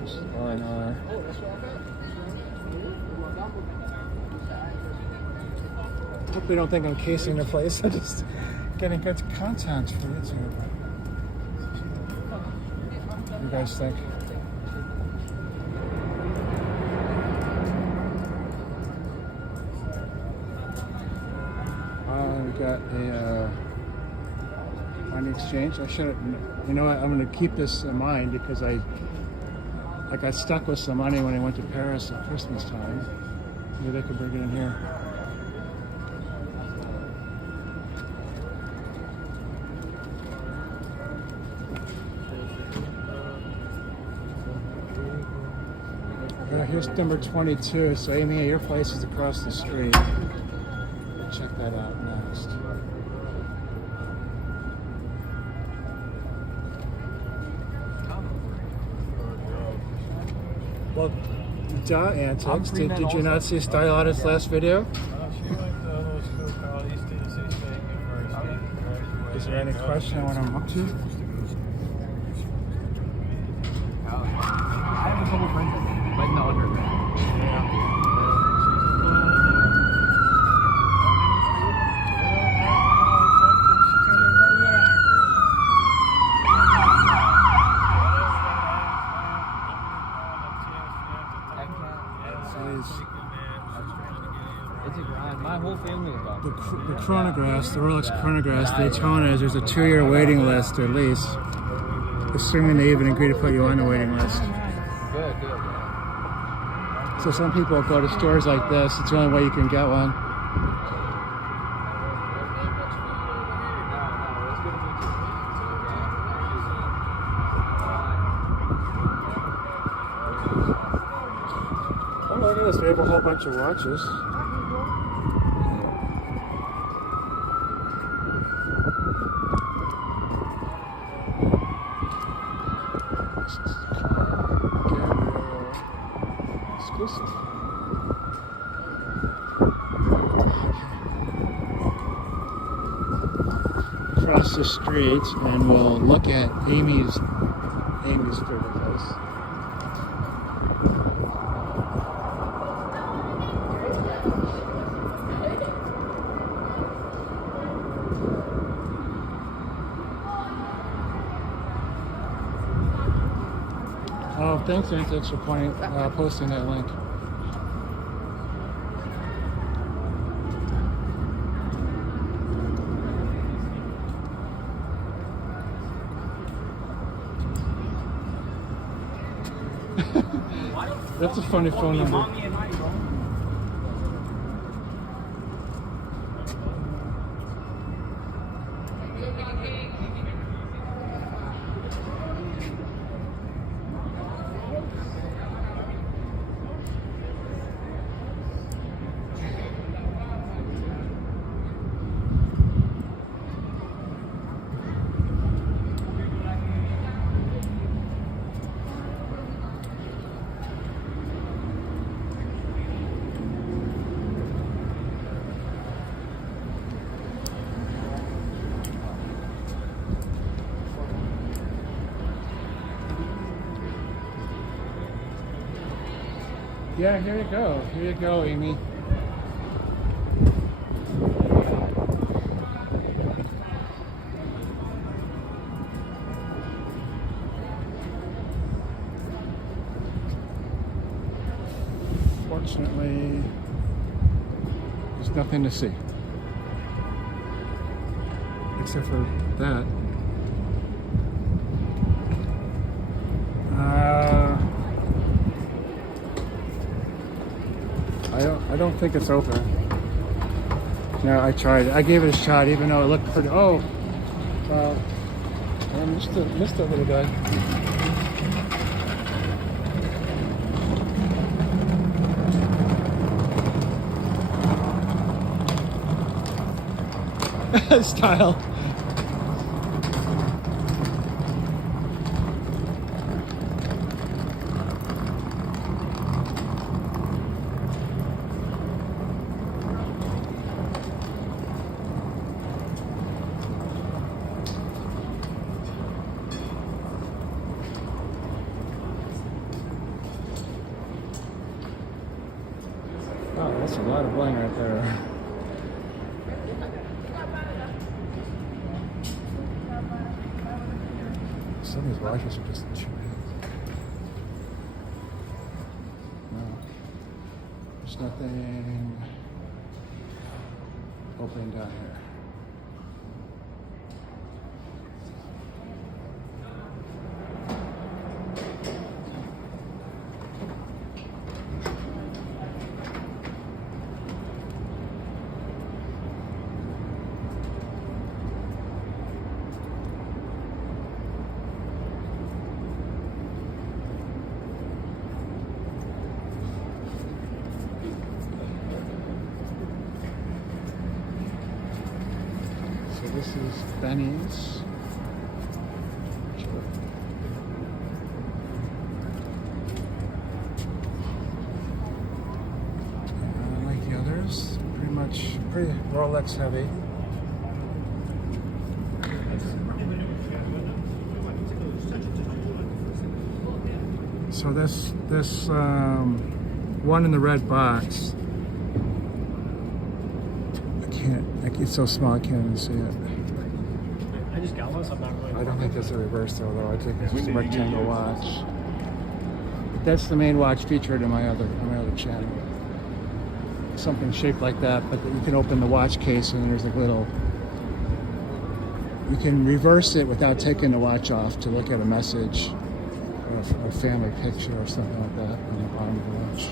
This is R&R. Hope they don't think I'm casing the place. I'm just getting good content for YouTube. What do you guys think? We got a money exchange. I should, I'm going to keep this in mind because I got stuck with some money when I went to Paris at Christmas time. Maybe I could bring it in here. Here's number 22. So Amy, your place is across the street. Check that out next. Well, duh, antics. I'm Did Green you not see Style Audit's last video? She went to a little school called East Tennessee State University. Is there any question on what I'm up to? I have a couple friends like in the undergrad. It's a grind. My whole family is on. The chronographs, the Rolex chronographs, Daytona, there's a 2-year waiting list at least. Assuming they even agree to put you on the waiting list. Good. So some people go to stores like this, it's the only way you can get one. Oh, look at this, we have a whole bunch of watches. Exclusive. Across the street, and we'll look at Amy's favorite place. Oh, thanks, Antics, for posting that link. That's a funny phone number. Yeah, here you go. Here you go, Amy. Fortunately, there's nothing to see. Except for that. I don't think it's open. No, I tried. I gave it a shot, even though it looked pretty. Oh, well, I missed a little guy. Style. Wow, that's a lot of bling right there. Some of these watches are just too big. No. There's nothing open down here. So this is Benny's. pretty Rolex heavy. So this one in the red box, it's so small I can't even see it. I just got one, so I'm not really. I don't think that's a reverse though. I think it's just a rectangle watch. But that's the main watch featured in my other channel. Something shaped like that, but you can open the watch case and there's a little. You can reverse it without taking the watch off to look at a message or a family picture or something like that on the bottom of the watch.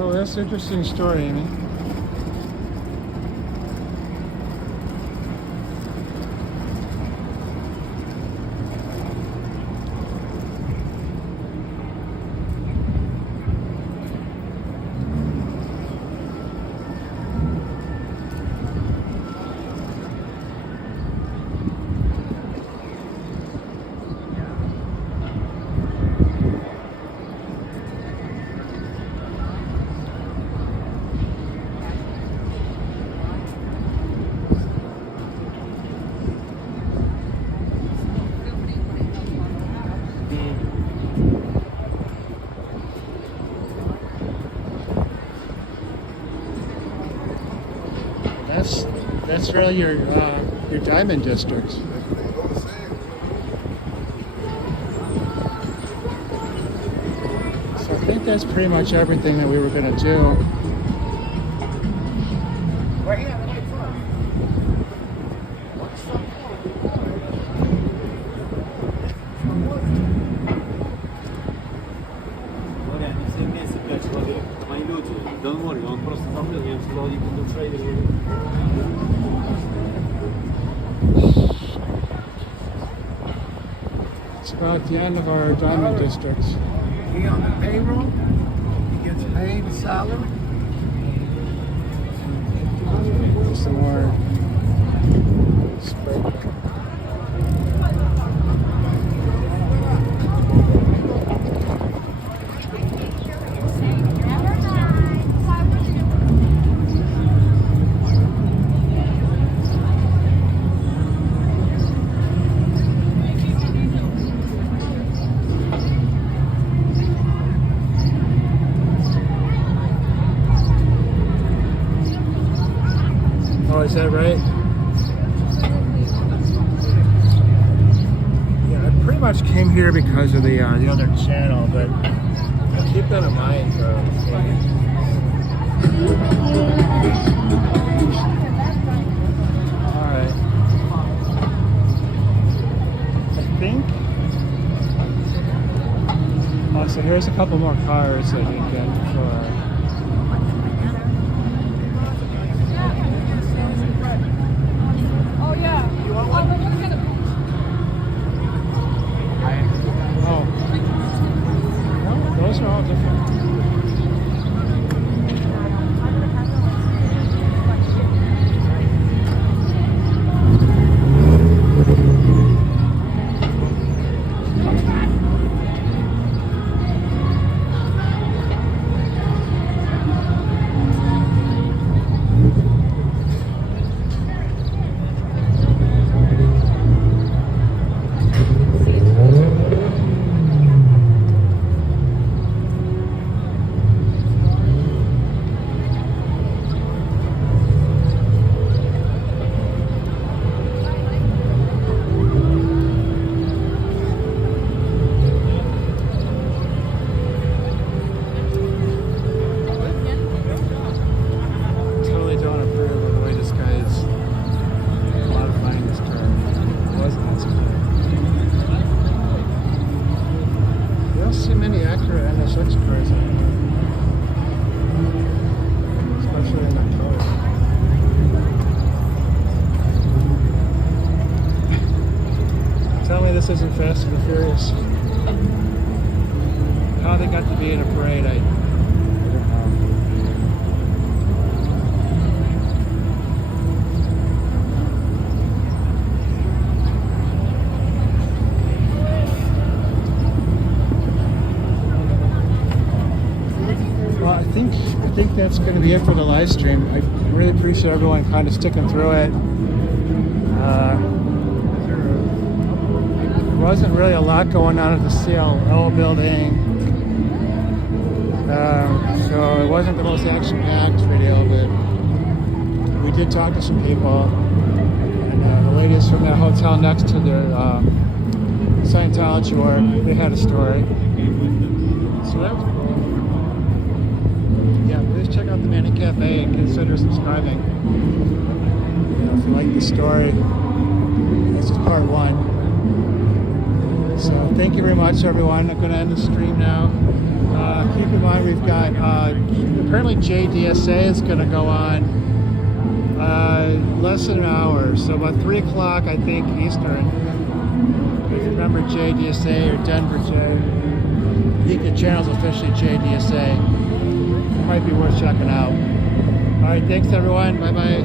Oh, that's an interesting story, Amy. That's really your diamond district. So I think that's pretty much everything that we were going to do. Don't worry, on просто направлением Scientology No trader. It's about the end of our diamond district. He on the payroll. He gets paid a salary. Some more spray. Oh, is that right? Yeah, I pretty much came here because of the other channel, but I'll keep that in mind for Alright. I think. Oh, so here's a couple more cars that you can get for. Those are all different. Tell me this isn't Fast and the Furious. How they got to be in a parade, I don't know. Well, I think that's going to be it for the live stream. I really appreciate everyone kind of sticking through it. There wasn't really a lot going on at the CLO building, so it wasn't the most action-packed video, but we did talk to some people. And, the ladies from that hotel next to the Scientology work, they had a story. So that was cool. Yeah, please check out the Manny Cafe and consider subscribing. If you like the story, this is part 1. So thank you very much, everyone. I'm going to end the stream now. Keep in mind we've got, apparently JDSA is going to go on less than an hour, so about 3 o'clock, I think, Eastern. If you remember JDSA or Denver J, I think the channel's officially JDSA. It might be worth checking out. All right, thanks, everyone. Bye-bye.